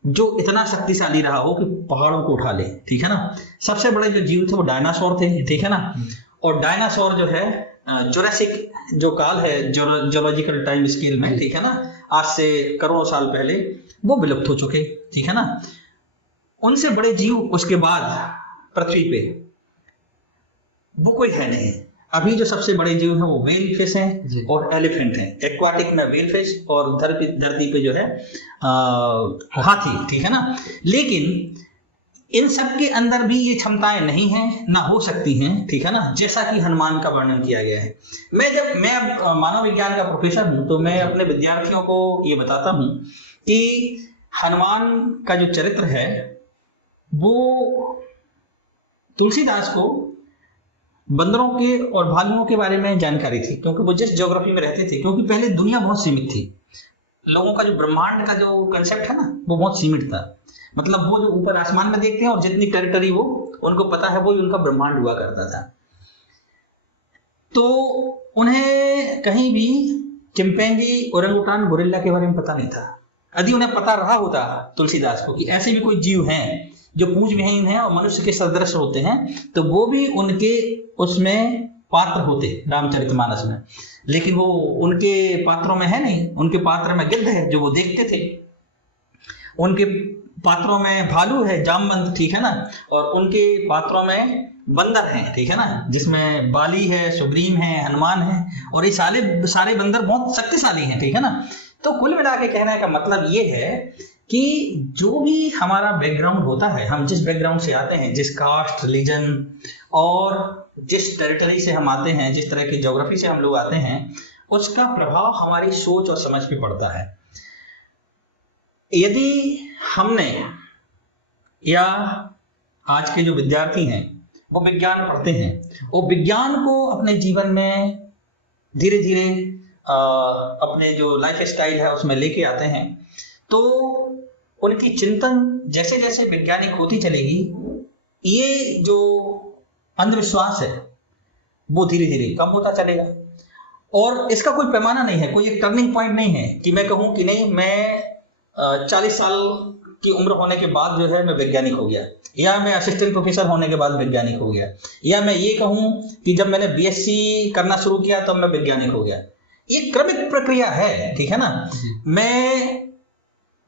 जो इतना शक्तिशाली रहा हो कि पहाड़ों को उठा ले, ठीक है ना। सबसे बड़े जो जीव थे वो डायनासोर थे, ठीक है ना। और डायनासोर जो है जुरासिक जो काल है, जोलॉजिकल टाइम स्केल में, ठीक है ना, आज से करोड़ों साल पहले वो विलुप्त हो चुके, ठीक है ना। उनसे बड़े जीव उसके बाद पृथ्वी पे वो कोई है नहीं। अभी जो सबसे बड़े जीव हैं वो व्हेल फिश हैं और एलिफेंट हैं। एक्वाटिक में व्हेल फिश और धरती पे जो है हाथी, ठीक है ना। लेकिन इन सब के अंदर भी ये क्षमताएं नहीं हैं, ना हो सकती हैं, ठीक है ना, जैसा कि हनुमान का वर्णन किया गया है। मैं मानव विज्ञान का प्रोफेसर हूं तो मैं अपने विद्यार्थियों को ये बताता हूं कि हनुमान का जो चरित्र है वो तुलसीदास को बंदरों के और भालुओं के बारे में जानकारी थी, क्योंकि वो जिस ज्योग्राफी में रहते थे, क्योंकि पहले दुनिया बहुत सीमित थी। लोगों का जो ब्रह्मांड का जो कंसेप्ट है ना वो बहुत सीमित था। मतलब वो जो ऊपर आसमान में देखते हैं और जितनी टेरिटरी वो उनको पता है, वो ही उनका ब्रह्मांड हुआ करता था। तो उन्हें कहीं भी चिंपैंजी, ओरंगुटान, गोरिल्ला के बारे में पता नहीं था। यदि उन्हें पता रहा होता तुलसीदास को कि ऐसे भी कोई जीव हैं जो पूज विहीन हैं और मनुष्य के सदृश होते हैं, तो वो भी उनके उसमें पात्र होते रामचरितमानस में। लेकिन वो उनके पात्रों में है नहीं। उनके पात्र में गिद्ध है जो वो देखते थे, उनके पात्रों में भालू है, जामवंत, ठीक है ना, और उनके पात्रों में बंदर हैं, ठीक है ना, जिसमें बाली है, सुग्रीव है, हनुमान है, और ये सारे बंदर बहुत शक्तिशाली हैं, ठीक है ना। तो कुल मिला के कहने का मतलब ये है कि जो भी हमारा बैकग्राउंड होता है, हम जिस बैकग्राउंड से आते हैं, जिस कास्ट, रिलीजन और जिस टेरिटरी से हम आते हैं, जिस तरह की ज्योग्राफी से हम लोग आते हैं, उसका प्रभाव हमारी सोच और समझ पे पड़ता है। यदि हमने या आज के जो विद्यार्थी हैं वो विज्ञान पढ़ते हैं, वो विज्ञान को अपने जीवन में धीरे धीरे अपने जो लाइफ स्टाइल है उसमें लेके आते हैं, तो उनकी चिंतन जैसे जैसे वैज्ञानिक होती चलेगी, ये जो अंधविश्वास है वो धीरे धीरे कम होता चलेगा। और इसका कोई पैमाना नहीं है, कोई एक टर्निंग पॉइंट नहीं है कि मैं कहूं कि नहीं, मैं 40 साल की उम्र होने के बाद जो है मैं वैज्ञानिक हो गया, या मैं असिस्टेंट प्रोफेसर होने के बाद वैज्ञानिक हो गया, या मैं ये कहूं कि जब मैंने बीएससी करना शुरू किया तब मैं वैज्ञानिक हो गया। ये क्रमिक प्रक्रिया है, ठीक है ना। मैं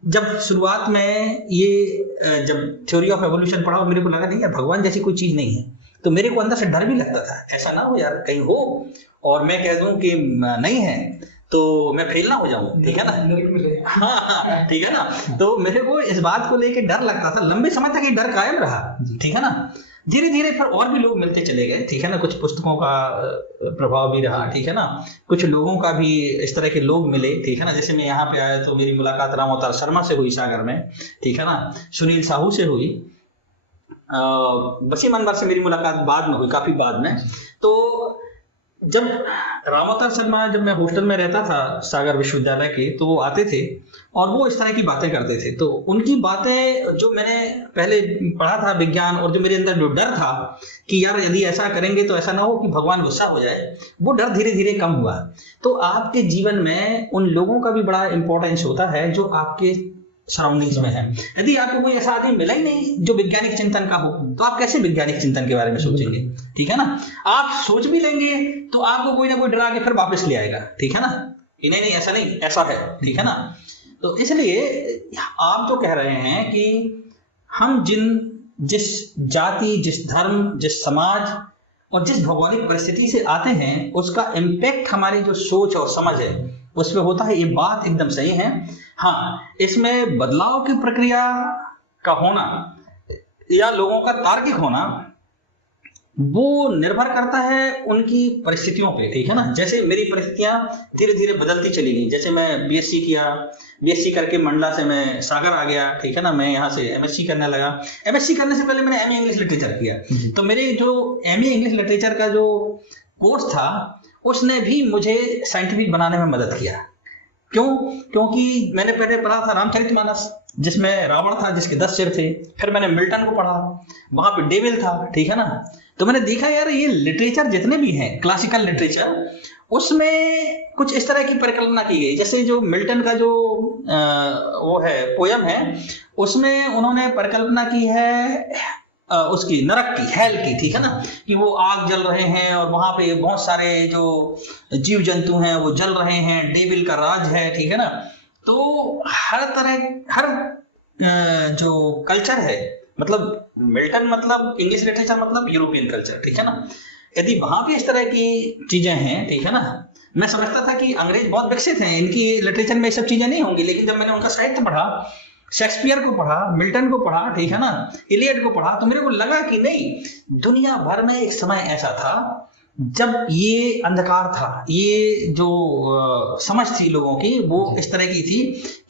जब शुरुआत में ये जब थ्योरी ऑफ एवोल्यूशन पढ़ा, मेरे को लगा नहीं यार भगवान जैसी कोई चीज नहीं है, तो मेरे को अंदर से डर भी लगता था, ऐसा ना हो यार कहीं हो और मैं कह दूं कि नहीं है तो मैं फेल ना हो जाऊं, ठीक है ना। हाँ ठीक है ना, तो मेरे को इस बात को लेके डर लगता था, लंबे समय तक ये डर कायम रहा, ठीक है ना। धीरे धीरे फिर और भी लोग मिलते चले गए, ठीक है ना, कुछ पुस्तकों का प्रभाव भी रहा, ठीक है ना, कुछ लोगों का भी इस तरह के लोग मिले, ठीक है ना। जैसे मैं यहाँ पे आया तो मेरी मुलाकात राम अवतार शर्मा से हुई सागर में, ठीक है ना, सुनील साहू से हुई, वसीम अनवर से मेरी मुलाकात बाद में हुई, काफी बाद में। तो जब राम अवतार शर्मा, जब मैं हॉस्टल में रहता था सागर विश्वविद्यालय के, तो वो आते थे और वो इस तरह की बातें करते थे, तो उनकी बातें जो मैंने पहले पढ़ा था विज्ञान, और जो मेरे अंदर जो डर था कि यार यदि ऐसा करेंगे तो ऐसा ना हो कि भगवान गुस्सा हो जाए, वो डर धीरे धीरे कम हुआ। तो आपके जीवन में उन लोगों का भी बड़ा इंपॉर्टेंस होता है जो आपके सराउंडिंग्स में है। यदि आपको कोई ऐसा आदमी मिला ही नहीं जो वैज्ञानिक चिंतन का हो, तो आप कैसे वैज्ञानिक चिंतन के बारे में सोचेंगे, ठीक है ना। आप सोच भी लेंगे तो आपको कोई ना कोई डरा के फिर वापस ले आएगा, ठीक है ना, कि नहीं नहीं ऐसा नहीं, ऐसा है, ठीक है ना। तो इसलिए आप जो कह रहे हैं कि हम जिस जाति, जिस धर्म, जिस समाज और जिस भौगोलिक परिस्थिति से आते हैं, उसका इम्पैक्ट हमारी जो सोच और समझ है उसमें होता है, ये बात एकदम सही है। हाँ, इसमें बदलाव की प्रक्रिया का होना या लोगों का तार्किक होना वो निर्भर करता है उनकी परिस्थितियों पे, ठीक है ना। जैसे मेरी परिस्थितियां धीरे धीरे बदलती चली गई, जैसे मैं बीएससी किया, बीएससी करके मंडला से मैं सागर आ गया, ठीक है ना, मैं यहाँ से एमएससी करने लगा। एमएससी करने से पहले मैंने एमए इंग्लिश लिटरेचर किया, तो मेरे जो एमए इंग्लिश लिटरेचर का जो कोर्स था उसने भी मुझे साइंटिफिक बनाने में मदद किया। क्यों? क्योंकि मैंने पहले पढ़ा था रामचरितमानस, जिसमें रावण था जिसके 10 सिर थे, फिर मैंने मिल्टन को पढ़ा, वहां पे डेविल था, ठीक है ना। तो मैंने देखा यार ये लिटरेचर जितने भी हैं क्लासिकल लिटरेचर, उसमें कुछ इस तरह की परिकल्पना की गई। जैसे जो मिल्टन का जो वो है पोयम है, उसमें उन्होंने परिकल्पना की है उसकी नरक की, हेल की, ठीक है ना, कि वो आग जल रहे हैं और वहां पे बहुत सारे जो जीव जंतु हैं वो जल रहे हैं, डेविल का राज है, ठीक है ना। तो हर तरह, हर जो कल्चर है, मतलब मिल्टन मतलब इंग्लिश लिटरेचर मतलब यूरोपियन कल्चर, ठीक है ना। यदि वहां पे इस तरह की चीजें हैं, ठीक है ना, मैं समझता था कि अंग्रेज बहुत विकसित हैं, इनकी लिटरेचर में ये सब चीजें नहीं होंगी, लेकिन जब मैंने उनका साहित्य पढ़ा, शेक्सपियर को पढ़ा, मिल्टन को पढ़ा, ठीक है ना, इलियड को पढ़ा, तो मेरे को लगा कि नहीं, दुनिया भर में एक समय ऐसा था जब ये अंधकार था, ये जो समझ थी लोगों की वो इस तरह की थी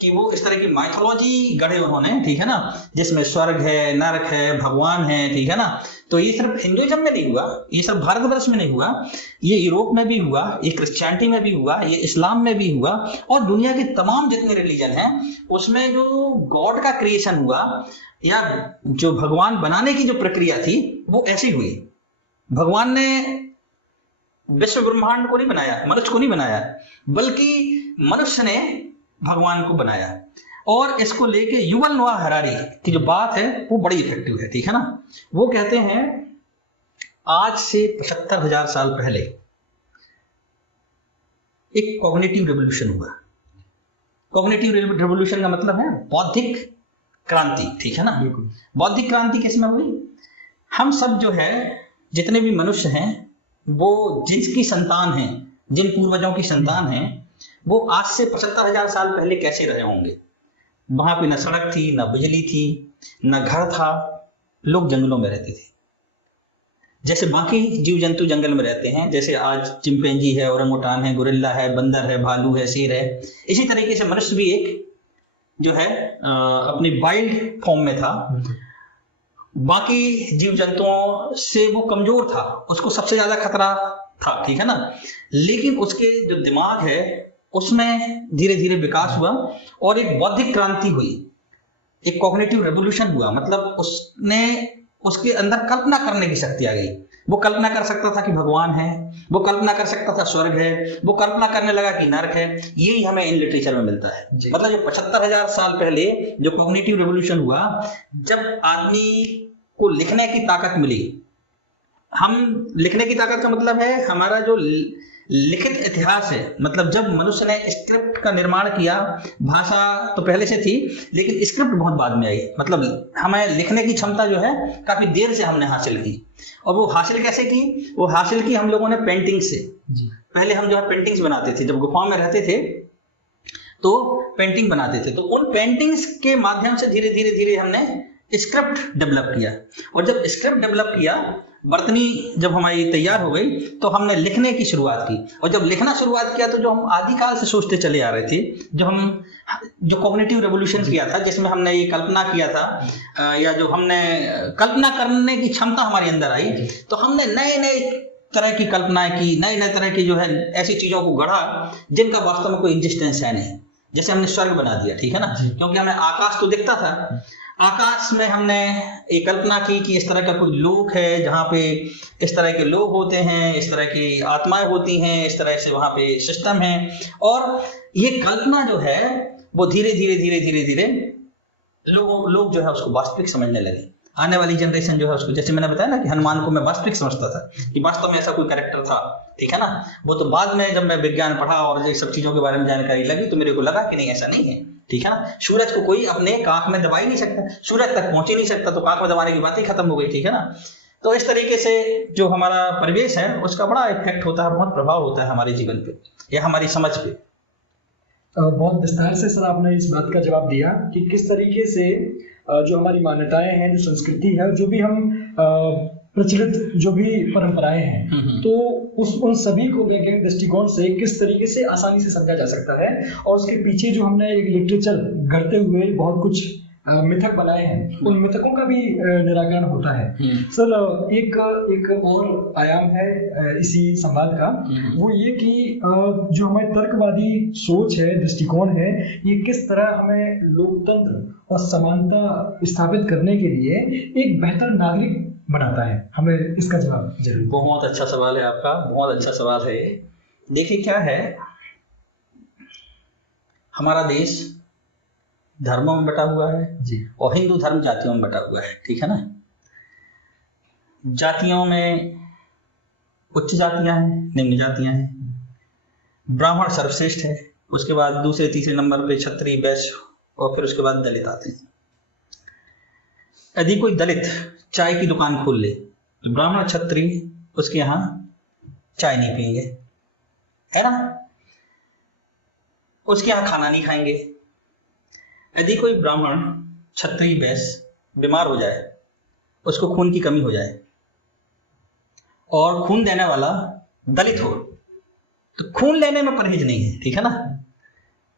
कि वो इस तरह की माइथोलॉजी गढ़े उन्होंने, ठीक है ना, जिसमें स्वर्ग है, नरक है, भगवान है, ठीक है ना। तो ये सिर्फ हिंदुइज्म में नहीं हुआ, ये सिर्फ भारतवर्ष में नहीं हुआ, ये यूरोप में भी हुआ, ये क्रिश्चियनिटी में भी हुआ, ये इस्लाम में भी हुआ, और दुनिया के तमाम जितने रिलीजन हैं उसमें जो गॉड का क्रिएशन हुआ या जो भगवान बनाने की जो प्रक्रिया थी वो ऐसी हुई। भगवान ने विश्व ब्रह्मांड को नहीं बनाया, मनुष्य को नहीं बनाया, बल्कि मनुष्य ने भगवान को बनाया। और इसको लेके युवल नोआ हरारी की जो बात है वो बड़ी इफेक्टिव है, ठीक है ना। वो कहते हैं आज से 75,000 साल पहले एक कॉग्निटिव रेवोल्यूशन हुआ। कॉग्निटिव रेवोल्यूशन का मतलब है बौद्धिक क्रांति, ठीक है ना। बौद्धिक क्रांति किसमें हुई? हम सब जो है जितने भी मनुष्य हैं वो जिसकी संतान हैं, जिन पूर्वजों की संतान हैं, वो आज से 75,000 साल पहले कैसे रहे होंगे। वहां पे न सड़क थी, न बिजली थी, न घर था, लोग जंगलों में रहते थे। जैसे बाकी जीव जंतु जंगल में रहते हैं, जैसे आज चिंपैंजी है, ओरंगुटान है, गोरिल्ला है, बंदर है, भालू है, शेर है, इसी तरीके से मनुष्य भी एक जो है अपनी वाइल्ड फॉर्म में था। बाकी जीव जंतुओं से वो कमजोर था, उसको सबसे ज्यादा खतरा था, ठीक है ना। लेकिन उसके जो दिमाग है उसमें धीरे धीरे विकास हुआ और एक बौद्धिक क्रांति हुई, एक कॉग्निटिव रेवोल्यूशन हुआ। मतलब उसके अंदर कल्पना करने की शक्ति आ गई। वो कल्पना कर सकता था कि भगवान है, वो कल्पना कर सकता था स्वर्ग है, वो कल्पना करने लगा कि नरक है। यही हमें इन लिटरेचर में मिलता है। मतलब जो 75,000 साल पहले जो कॉग्निटिव रेवोल्यूशन हुआ, जब आदमी को लिखने की ताकत मिली, हम लिखने की ताकत का मतलब है हमारा जो लिखित इतिहास है। मतलब जब मनुष्य ने स्क्रिप्ट का निर्माण किया, भाषा तो पहले से थी लेकिन स्क्रिप्ट बहुत बाद में आई। मतलब हमें लिखने की क्षमता जो है काफी देर से हमने हासिल की। और वो हासिल कैसे की? वो हासिल की हम लोगों ने पेंटिंग से। पहले हम जो है पेंटिंग्स बनाते थे, जब गुफाओं में रहते थे तो पेंटिंग बनाते थे, तो उन पेंटिंग्स के माध्यम से धीरे धीरे धीरे हमने स्क्रिप्ट डेवलप किया। और जब स्क्रिप्ट डेवलप किया, वर्तनी जब हमारी तैयार हो गई, तो हमने लिखने की शुरुआत की। और जब लिखना शुरुआत किया तो जो हम आदिकाल से सोचते चले आ रहे थे, जो कॉग्निटिव रेवोल्यूशन किया था, जिसमें हमने ये कल्पना किया था, या जो हमने कल्पना करने की क्षमता हमारे अंदर आई, तो हमने नए नए तरह की कल्पनाएं की, नए नए तरह की जो है ऐसी चीजों को गढ़ा जिनका वास्तव में कोई एग्जिस्टेंस है नहीं। जैसे हमने स्वर्ग बना दिया, ठीक है ना, क्योंकि हमें आकाश तो दिखता था। आकाश में हमने एक कल्पना की कि इस तरह का कोई लोक है जहाँ पे इस तरह के लोग होते हैं, इस तरह की आत्माएं होती हैं, इस तरह से वहाँ पे सिस्टम है। और ये कल्पना जो है वो धीरे धीरे धीरे धीरे धीरे लोग जो है उसको वास्तविक समझने लगे। आने वाली जनरेशन जो है उसको, जैसे मैंने बताया ना कि हनुमान को मैं वास्तविक समझता था कि वास्तव में ऐसा कोई कैरेक्टर था, ठीक है ना। वो तो बाद में जब मैं विज्ञान पढ़ा और ये सब चीजों के बारे में जानकारी लगी तो मेरे को लगा कि नहीं, ऐसा नहीं है, ठीक है ना। सूरज को कोई अपने कांख में दबा ही नहीं सकता, सूरज तक पहुंच ही नहीं सकता, तो कांख में दबाने की बात ही खत्म हो गई, ठीक है ना। तो इस तरीके से जो हमारा परिवेश है उसका बड़ा इफेक्ट होता है, बहुत प्रभाव होता है हमारे जीवन पे या हमारी समझ पे। बहुत विस्तार से सर आपने इस बात का जवाब दिया कि किस तरीके से जो हमारी मान्यताएं हैं, जो संस्कृति है, जो भी हम प्रचलित जो भी परंपराएं हैं, तो उन सभी को वैज्ञानिक दृष्टिकोण से किस तरीके से आसानी से समझा जा सकता है। और उसके पीछे जो हमने एक लिटरेचर गढ़ते हुए बहुत कुछ मिथक बनाए हैं, उन मिथकों का भी निराकरण होता है। सर एक और आयाम है इसी संवाद का, वो ये कि जो हमारी तर्कवादी सोच है, दृष्टिकोण है, ये किस तरह हमें लोकतंत्र और समानता स्थापित करने के लिए एक बेहतर नागरिक बनाता है। हमें इसका जवाब जरूर। बहुत अच्छा सवाल है आपका, बहुत अच्छा सवाल है। देखिए क्या है, हमारा देश धर्मों में बटा हुआ है जी, और हिंदू धर्म जातियों में बटा हुआ है, ठीक है ना। जातियों में उच्च जातियां हैं, निम्न जातियां हैं। ब्राह्मण सर्वश्रेष्ठ है, उसके बाद दूसरे तीसरे नंबर पे क्षत्रिय, वैश्य और फिर उसके बाद दलित आते हैं। यदि कोई दलित चाय की दुकान खोल ले तो ब्राह्मण क्षत्रिय उसके यहाँ चाय नहीं पिएंगे, है ना, उसके यहाँ खाना नहीं खाएंगे। यदि कोई ब्राह्मण क्षत्रिय वैश्य बीमार हो जाए, उसको खून की कमी हो जाए और खून देने वाला दलित हो, तो खून लेने में परहेज नहीं है, ठीक है ना।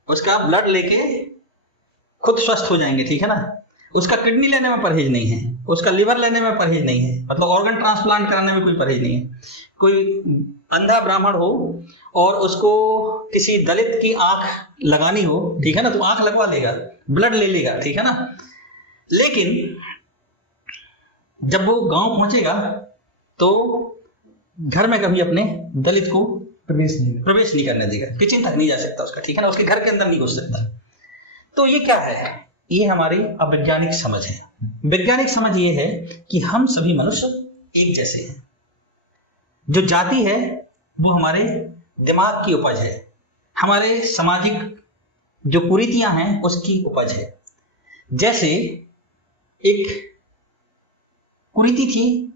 उसका ब्लड लेके खुद स्वस्थ हो जाएंगे, ठीक है ना। उसका किडनी लेने में परहेज नहीं है, उसका लिवर लेने में परहेज नहीं है, मतलब ऑर्गन ट्रांसप्लांट कराने में कोई परहेज नहीं है। कोई अंधा ब्राह्मण हो और उसको किसी दलित की आंख लगानी हो, ठीक है ना, तो आंख लगवा लेगा, ब्लड ले लेगा, ठीक है ना। लेकिन जब वो गांव पहुंचेगा तो घर में कभी अपने दलित को प्रवेश नहीं करने देगा, किचन तक नहीं जा सकता उसका, ठीक है ना, उसके घर के अंदर नहीं घुस सकता। तो ये क्या है? ये हमारी अवैज्ञानिक समझ है। वैज्ञानिक समझ ये है कि हम सभी मनुष्य एक जैसे हैं। जो जाति है वो हमारे दिमाग की उपज है, हमारे सामाजिक जो कुरीतियां हैं उसकी उपज है। जैसे एक कुरीति थी,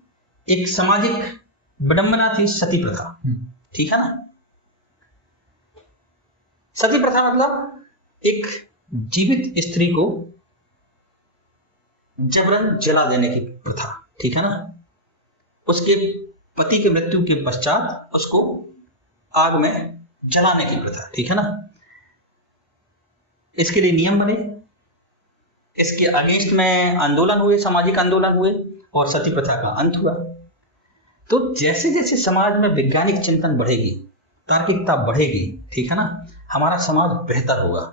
एक सामाजिक विडंबना थी, सती प्रथा, ठीक है ना। सती प्रथा मतलब एक जीवित स्त्री को जबरन जला देने की प्रथा, ठीक है ना। उसके पति के मृत्यु के पश्चात उसको आग में जलाने की प्रथा, ठीक है ना। इसके लिए नियम बने, इसके अगेंस्ट में आंदोलन हुए, सामाजिक आंदोलन हुए और सती प्रथा का अंत हुआ। तो जैसे जैसे समाज में वैज्ञानिक चिंतन बढ़ेगी, तार्किकता बढ़ेगी, ठीक है ना, हमारा समाज बेहतर होगा।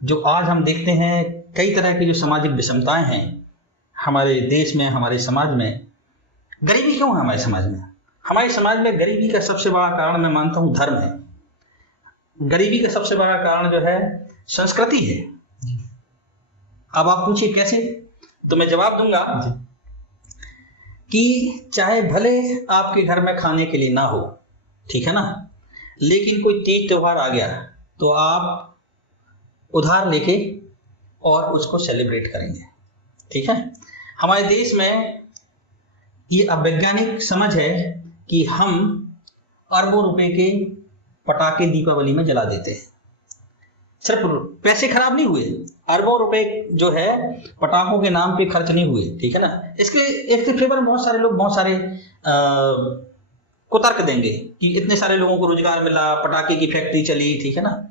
जो आज हम देखते हैं कई तरह की जो सामाजिक विषमताएं हैं हमारे देश में, हमारे समाज में, गरीबी क्यों है हमारे समाज में? हमारे समाज में गरीबी का सबसे बड़ा कारण मैं मानता हूं धर्म है। गरीबी का सबसे बड़ा कारण जो है संस्कृति है। अब आप पूछिए कैसे, तो मैं जवाब दूंगा कि चाहे भले आपके घर में खाने के लिए ना हो, ठीक है ना, लेकिन कोई तीज त्योहार आ गया तो आप उधार लेके और उसको सेलिब्रेट करेंगे, ठीक है। हमारे देश में ये अवैज्ञानिक समझ है कि हम अरबों रुपए के पटाखे दीपावली में जला देते हैं। सिर्फ पैसे खराब नहीं हुए, अरबों रुपए जो है पटाखों के नाम पे खर्च नहीं हुए, ठीक है ना। इसके फेवर में बहुत सारे लोग बहुत सारे कुतर्क देंगे कि इतने सारे लोगों को रोजगार मिला, पटाखे की फैक्ट्री चली, ठीक है ना।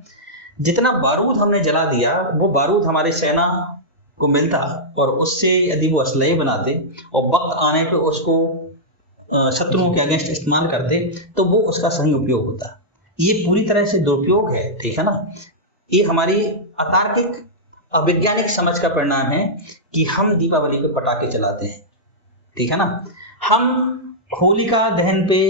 जितना बारूद हमने जला दिया वो बारूद हमारे सेना को मिलता और उससे यदि वो असलहे बनाते और वक्त आने पे उसको शत्रुओं के अगेंस्ट इस्तेमाल करते तो वो उसका सही उपयोग होता। ये पूरी तरह से दुरुपयोग है, ठीक है ना। ये हमारी अतार्किक अवैज्ञानिक समझ का परिणाम है कि हम दीपावली पे पटाखे चलाते हैं, ठीक है ना। हम होलिका दहन पे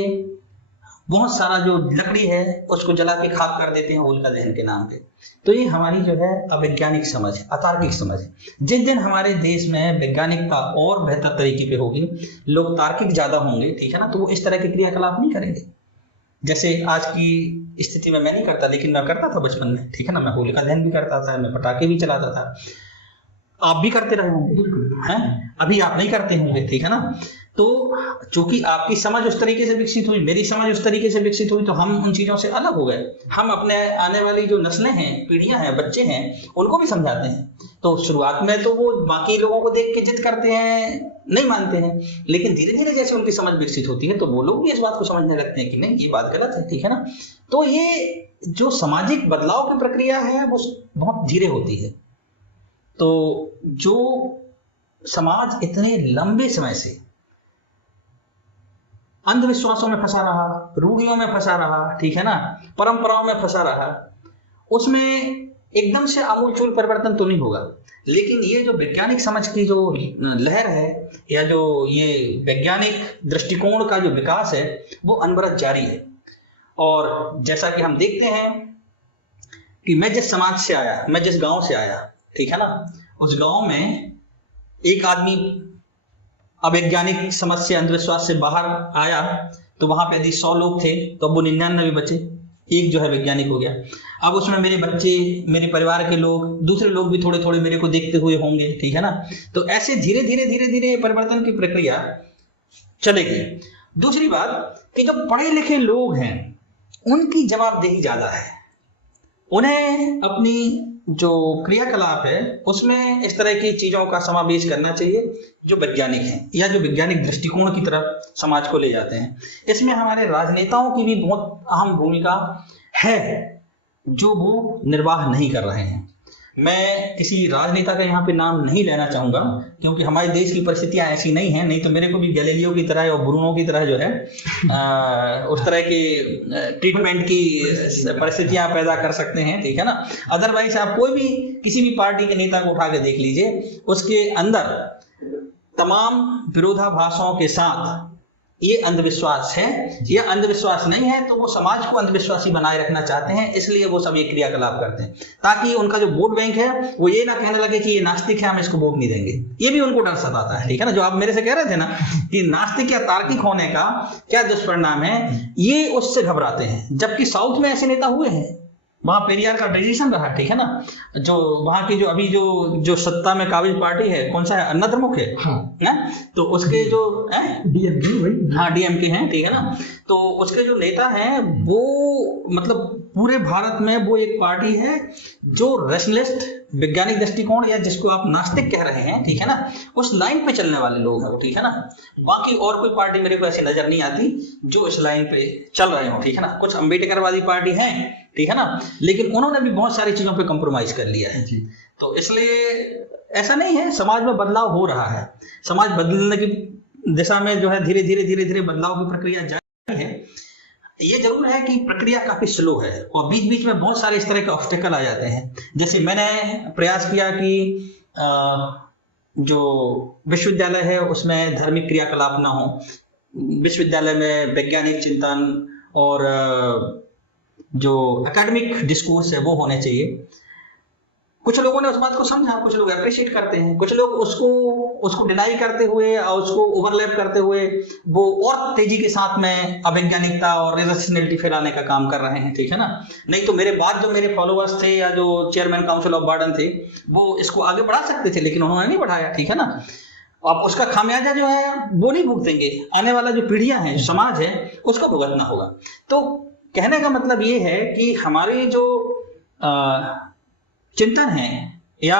बहुत सारा जो लकड़ी है उसको जला के खाक कर देते हैं होलिका दहन के नाम पे। तो ये हमारी जो है अवैज्ञानिक समझ, अतार्किक समझ है। जिस दिन हमारे देश में वैज्ञानिकता और बेहतर तरीके पे होगी, लोग तार्किक ज्यादा होंगे, ठीक है ना, तो वो इस तरह के क्रियाकलाप नहीं करेंगे। जैसे आज की स्थिति में मैं नहीं करता, लेकिन मैं करता था बचपन में, ठीक है ना। मैं होलिका दहन भी करता था, मैं पटाखे भी चलाता था, आप भी करते रहे होंगे, हैं? अभी आप नहीं करते होंगे, ठीक है ना। तो चूंकि आपकी समझ उस तरीके से विकसित हुई, मेरी समझ उस तरीके से विकसित हुई, तो हम उन चीजों से अलग हो गए। हम अपने आने वाली जो नस्लें हैं, पीढ़ियां हैं, बच्चे हैं, उनको भी समझाते हैं। तो शुरुआत में तो वो बाकी लोगों को देख के जिद करते हैं, नहीं मानते हैं, लेकिन धीरे धीरे जैसे उनकी समझ विकसित होती है तो वो लोग भी इस बात को समझने लगते हैं कि नहीं, ये बात गलत है, ठीक है ना। तो ये जो सामाजिक बदलाव की प्रक्रिया है वो बहुत धीरे होती है। तो जो समाज इतने लंबे समय से अंधविश्वासों में फंसा रहा, रूढ़ियों में फंसा रहा, ठीक है ना, परंपराओं में फंसा रहा, उसमें एकदम से आमूलचूल परिवर्तन तो नहीं होगा। लेकिन ये जो वैज्ञानिक समझ की जो लहर है या जो ये वैज्ञानिक दृष्टिकोण का जो विकास है वो अनवरत जारी है। और जैसा कि हम देखते हैं कि मैं जिस समाज से आया, मैं जिस गांव से आया, ठीक है ना, उस गांव में एक आदमी अवैज्ञानिक समझ से, अंधविश्वास से बाहर आया तो वहां पे यदि 100 लोग थे तो अब वो 99 बचे, एक जो है वैज्ञानिक हो गया। अब उसमें मेरे बच्चे, मेरे परिवार के लोग, दूसरे लोग भी थोड़े थोड़े मेरे को देखते हुए होंगे, ठीक है ना। तो ऐसे धीरे धीरे धीरे धीरे परिवर्तन की प्रक्रिया चलेगी। दूसरी बात कि जो पढ़े लिखे लोग हैं उनकी जवाबदेही ज्यादा है। उन्हें अपनी जो क्रियाकलाप है उसमें इस तरह की चीजों का समावेश करना चाहिए जो वैज्ञानिक हैं या जो वैज्ञानिक दृष्टिकोण की तरफ समाज को ले जाते हैं। इसमें हमारे राजनेताओं की भी बहुत अहम भूमिका है जो वो निर्वाह नहीं कर रहे हैं। मैं किसी राजनेता का यहाँ पे नाम नहीं लेना चाहूंगा क्योंकि हमारे देश की परिस्थितियां ऐसी नहीं है, नहीं तो मेरे को भी गैलीलियो की तरह और ब्रूनो की तरह जो है उस तरह की ट्रीटमेंट की परिस्थितियां पैदा कर सकते हैं, ठीक है ना। अदरवाइज आप कोई भी किसी भी पार्टी के नेता को उठा के देख लीजिए, उसके अंदर तमाम विरोधाभासों के साथ ये अंधविश्वास है। ये अंधविश्वास नहीं है तो वो समाज को अंधविश्वासी बनाए रखना चाहते हैं, इसलिए वो सब ये क्रियाकलाप करते हैं ताकि उनका जो वोट बैंक है वो ये ना कहने लगे कि ये नास्तिक है, हम इसको वोट नहीं देंगे। ये भी उनको डर सताता है, ठीक है ना। जो आप मेरे से कह रहे थे ना कि नास्तिक या तार्किक होने का क्या दुष्परिणाम है, ये उससे घबराते हैं। जबकि साउथ में ऐसे नेता हुए हैं, वहां पेरियार का डिसीजन रहा, ठीक है ना। जो वहां की जो अभी जो सत्ता में काबिज पार्टी है, कौन सा है, अन्ना द्रमुक है, हाँ? तो उसके जो डीएमके, वही हाँ डीएमके हैं, ठीक है ना। तो उसके जो नेता हैं वो मतलब पूरे भारत में वो एक पार्टी है जो रैशनलिस्ट वैज्ञानिक दृष्टिकोण या जिसको आप नास्तिक कह रहे हैं, ठीक है ना, उस लाइन पे चलने वाले लोग हैं, ठीक है ना। बाकी और कोई पार्टी मेरे को ऐसी नजर नहीं आती जो इस लाइन पे चल रहे हो, ठीक है ना। कुछ अम्बेडकरवादी पार्टी है, ठीक है ना, लेकिन उन्होंने भी बहुत सारी चीजों पे कॉम्प्रोमाइज कर लिया है। तो इसलिए ऐसा नहीं है, समाज में बदलाव हो रहा है, समाज बदलने की दिशा में जो है धीरे धीरे बदलाव की प्रक्रिया जारी है। ये जरूर है कि प्रक्रिया काफी स्लो है और बीच बीच में बहुत सारे इस तरह के ऑब्स्टेकल आ जाते हैं। जैसे मैंने प्रयास किया कि जो विश्वविद्यालय है उसमें धार्मिक क्रियाकलाप ना हो, विश्वविद्यालय में वैज्ञानिक चिंतन और जो एकेडमिक डिस्कोर्स है वो होने चाहिए। कुछ लोगों ने उस बात को समझा, कुछ लोग अप्रिशिएट करते हैं, कुछ लोग उसको डिनाई करते हुए और उसको ओवरलैप करते हुए वो और तेजी के साथ में अवैज्ञानिकता और इरेशनैलिटी फैलाने का काम कर रहे हैं, ठीक है ना। नहीं तो मेरे बाद जो मेरे फॉलोअर्स थे या जो चेयरमैन काउंसिल ऑफ वार्डन थे वो इसको आगे बढ़ा सकते थे, लेकिन उन्होंने नहीं बढ़ाया, ठीक है ना। अब उसका खामियाजा जो है वो नहीं भुगतेंगे, आने वाला जो पीढ़ियां हैं, समाज है, उसको भुगतना होगा। तो कहने का मतलब ये है कि हमारी जो चिंतन है या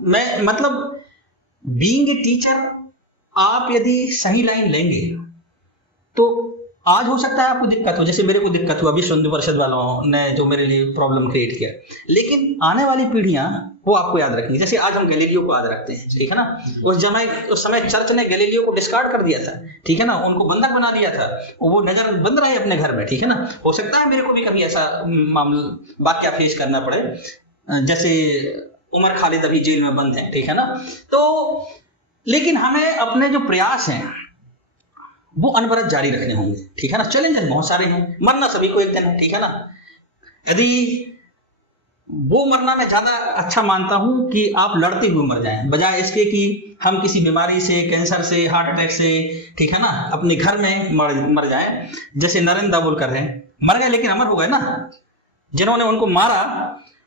मैं मतलब बीइंग ए टीचर, आप यदि सही लाइन लेंगे तो आज हो सकता है आपको दिक्कत हो, जैसे मेरे को दिक्कत हुआ विश्व हिंदू परिषद वालों ने जो मेरे लिए प्रॉब्लम क्रिएट किया, लेकिन आने वाली पीढ़ियां वो आपको याद रखेंगी। जैसे आज हम गैलीलियो को याद रखते हैं, ठीक है ना। उस समय चर्च ने गैलीलियो को डिस्कार्ड कर दिया था, ठीक है ना, उनको बंधक बना दिया था, वो नजर बंद रहे अपने घर में, ठीक है ना। हो सकता है मेरे को भी कभी ऐसा मामला वाक्य फेस करना पड़े, जैसे उमर खालिद अभी जेल में बंद है, ठीक है ना। तो लेकिन हमें अपने जो प्रयास हैं वो अनवरत जारी रखने होंगे, ठीक है ना। चैलेंजेस बहुत सारे हैं, मरना सभी को एक दिन है, ठीक है ना। यदि वो मरना मैं ज्यादा अच्छा मानता हूं कि आप लड़ते हुए मर जाएं, बजाय इसके कि हम किसी बीमारी से, कैंसर से, हार्ट अटैक से, ठीक है ना, अपने घर में मर जाएं। जैसे नरेंद्र दाभोलकर हैं, मर गए लेकिन अमर हो गए ना। जिन्होंने उनको मारा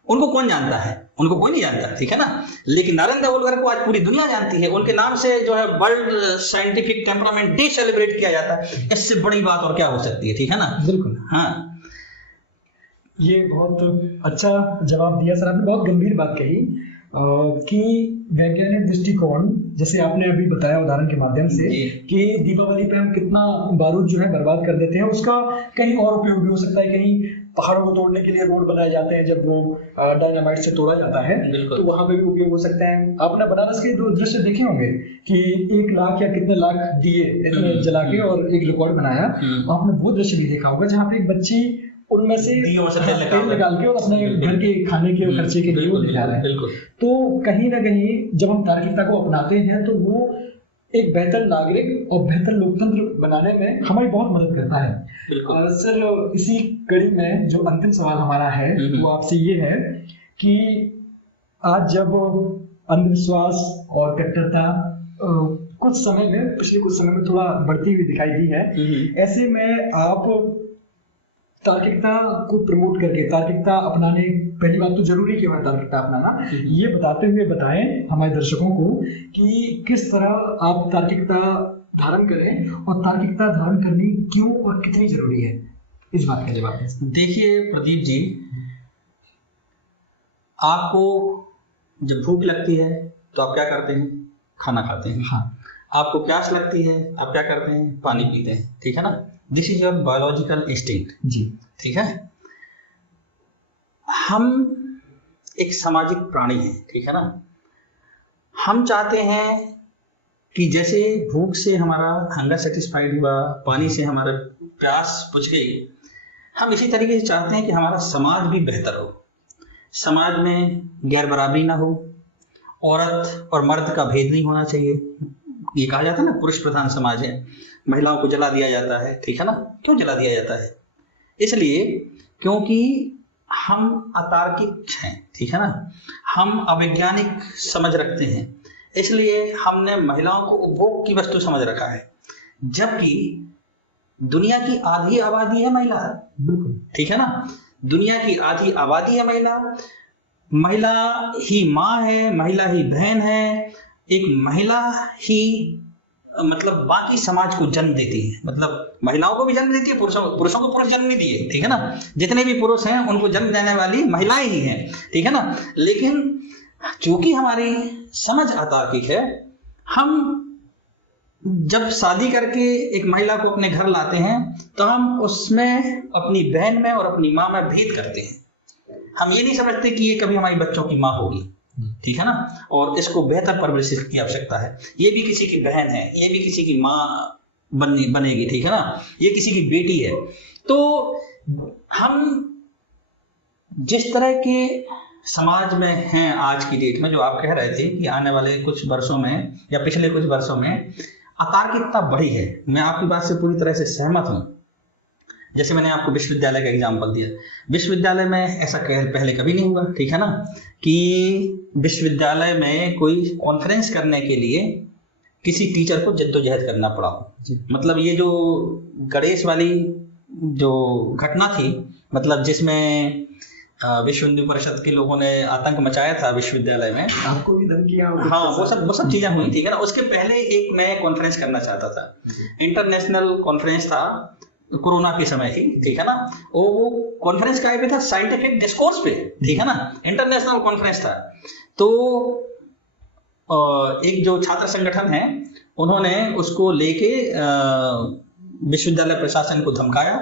उनको कौन जानता है, उनको कोई नहीं जानता, ठीक है ना। लेकिन नरेंद्र दाभोलकर को आज पूरी दुनिया जानती है, उनके नाम से जो है world scientific temperament day celebrate किया जाता है। इससे बड़ी बात और क्या हो सकती है, ठीक है ना। बिल्कुल, हाँ, ये बहुत अच्छा जवाब दिया सर, आपने बहुत गंभीर बात कही कि वैज्ञानिक दृष्टिकोण, जैसे आपने अभी बताया उदाहरण के माध्यम से कि दीपावली पे हम कितना बारूद जो है बर्बाद कर देते हैं, उसका कहीं और उपयोग भी हो सकता है। कहीं पहाड़ों को तोड़ने के लिए रोड बनाए जाते हैं, जब वो डायनामाइट से तोड़ा जाता है तो वहां पे भी उपयोग हो सकता है। आपने बनारस के जो दृश्य देखे होंगे कि 1 लाख या कितने लाख दिए इतने जला के और एक रिकॉर्ड बनाया, आपने वो दृश्य भी देखा होगा जहाँ पे एक बच्ची उनमें से तेल निकाल के और अपने घर के खाने के खर्चे के लिए वो ले जा रहे हैं। तो कहीं ना कहीं जब हम तार्किकता को अपनाते हैं तो वो एक बेहतर नागरिक और बेहतर लोकतंत्र बनाने में हमारी बहुत मदद करता है। सर, इसी कड़ी में जो अंतिम सवाल हमारा है वो आपसे ये है कि आज जब अंधविश्वास और कट्टरता पिछले कुछ समय में थोड़ा बढ़ती हुई दिखाई दी है, ऐसे में आप तार्किकता को प्रमोट करके तार्किकता अपनाने, पहली बात तो जरूरी क्यों है तार्किकता अपनाना, ये बताते हुए बताएं हमारे दर्शकों को कि किस तरह आप तार्किकता धारण करें और तार्किकता धारण करनी क्यों और कितनी जरूरी है, इस बात का जवाब दें। देखिए प्रदीप जी, आपको जब भूख लगती है तो आप क्या करते हैं? खाना खाते हैं। हाँ। आपको प्यास लगती है, आप क्या करते हैं? पानी पीते हैं, ठीक है ना। This is your biological instinct जी, ठीक है। हम एक सामाजिक प्राणी हैं, ठीक है ना। हम चाहते हैं कि जैसे भूख से हमारा हंगर सेटिस्फाइड हुआ, पानी से हमारा प्यास बुझ गई, हम इसी तरीके से चाहते हैं कि हमारा समाज भी बेहतर हो, समाज में गैर बराबरी ना हो, औरत और मर्द का भेद नहीं होना चाहिए। ये कहा जाता है ना, पुरुष प्रधान समाज है, महिलाओं को जला दिया जाता है, ठीक है ना। क्यों जला दिया जाता है? इसलिए क्योंकि हम अतार्किक हैं, ठीक है ना, हम अवैज्ञानिक समझ रखते हैं, इसलिए हमने महिलाओं को उपभोग की वस्तु समझ रखा है, जबकि दुनिया की आधी आबादी है महिला, बिल्कुल ठीक है ना। दुनिया की आधी आबादी है महिला, महिला ही माँ है, महिला ही बहन है, एक महिला ही मतलब बाकी समाज को जन्म देती है, मतलब महिलाओं को भी जन्म देती है, पुरुषों को पुरुष जन्म नहीं दिए, ठीक है ना। जितने भी पुरुष हैं उनको जन्म देने वाली महिलाएं ही हैं, ठीक है ना। लेकिन चूंकि हमारी समझ अतार्किक है, हम जब शादी करके एक महिला को अपने घर लाते हैं तो हम उसमें अपनी बहन में और अपनी माँ में भेद करते हैं। हम ये नहीं समझते कि ये कभी हमारी बच्चों की माँ होगी, ठीक है ना, और इसको बेहतर परवरिश की आवश्यकता है। ये भी किसी की बहन है, ये भी किसी की माँ बनेगी, ठीक है ना, ये किसी की बेटी है। तो हम जिस तरह के समाज में हैं आज की डेट में, जो आप कह रहे थे कि आने वाले कुछ वर्षों में या पिछले कुछ वर्षों में अतार्किकता बढ़ी है, मैं आपकी बात से पूरी तरह से सहमत हूं। जैसे मैंने आपको विश्वविद्यालय का एग्जाम्पल दिया, विश्वविद्यालय में ऐसा पहले कभी नहीं हुआ, ठीक है ना, कि विश्वविद्यालय में कोई कॉन्फ्रेंस करने के लिए किसी टीचर को जद्दोजहद करना पड़ा हो। मतलब ये जो गणेश वाली जो घटना थी, मतलब जिसमें विश्व हिंदू परिषद के लोगों ने आतंक मचाया था विश्वविद्यालय में, आपको भी धमकियां, हाँ वो सब चीजें हुई, ठीक है ना। उसके पहले एक मैं कॉन्फ्रेंस करना चाहता था, इंटरनेशनल कॉन्फ्रेंस था, कोरोना के समय थी, ठीक है ना। वो कॉन्फ्रेंस का पे था साइंटिफिक डिस्कोर्स पे, ठीक है ना, इंटरनेशनल कॉन्फ्रेंस था। तो एक जो छात्र संगठन है उन्होंने उसको लेके विश्वविद्यालय प्रशासन को धमकाया,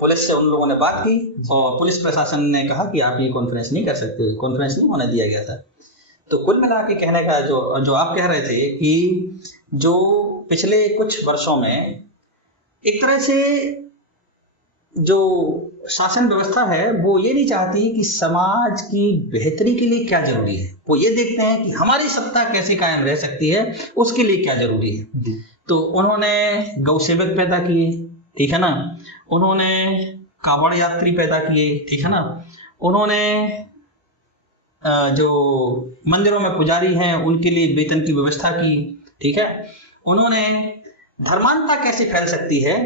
पुलिस से उन लोगों ने बात की और पुलिस प्रशासन ने कहा कि आप ये कॉन्फ्रेंस नहीं कर सकते, कॉन्फ्रेंस नहीं होने दिया गया था। तो कुल मिला के कहने का जो आप कह रहे थे कि जो पिछले कुछ वर्षों में एक तरह से जो शासन व्यवस्था है वो ये नहीं चाहती कि समाज की बेहतरी के लिए क्या जरूरी है, वो ये देखते हैं कि हमारी सत्ता कैसे कायम रह सकती है, उसके लिए क्या जरूरी है। तो उन्होंने गौ सेवक पैदा किए, ठीक है ना, उन्होंने कावड़ यात्री पैदा किए, ठीक है ना, उन्होंने जो मंदिरों में पुजारी हैं उनके लिए वेतन की व्यवस्था की, ठीक है, उन्होंने धर्मांधता कैसे फैल सकती है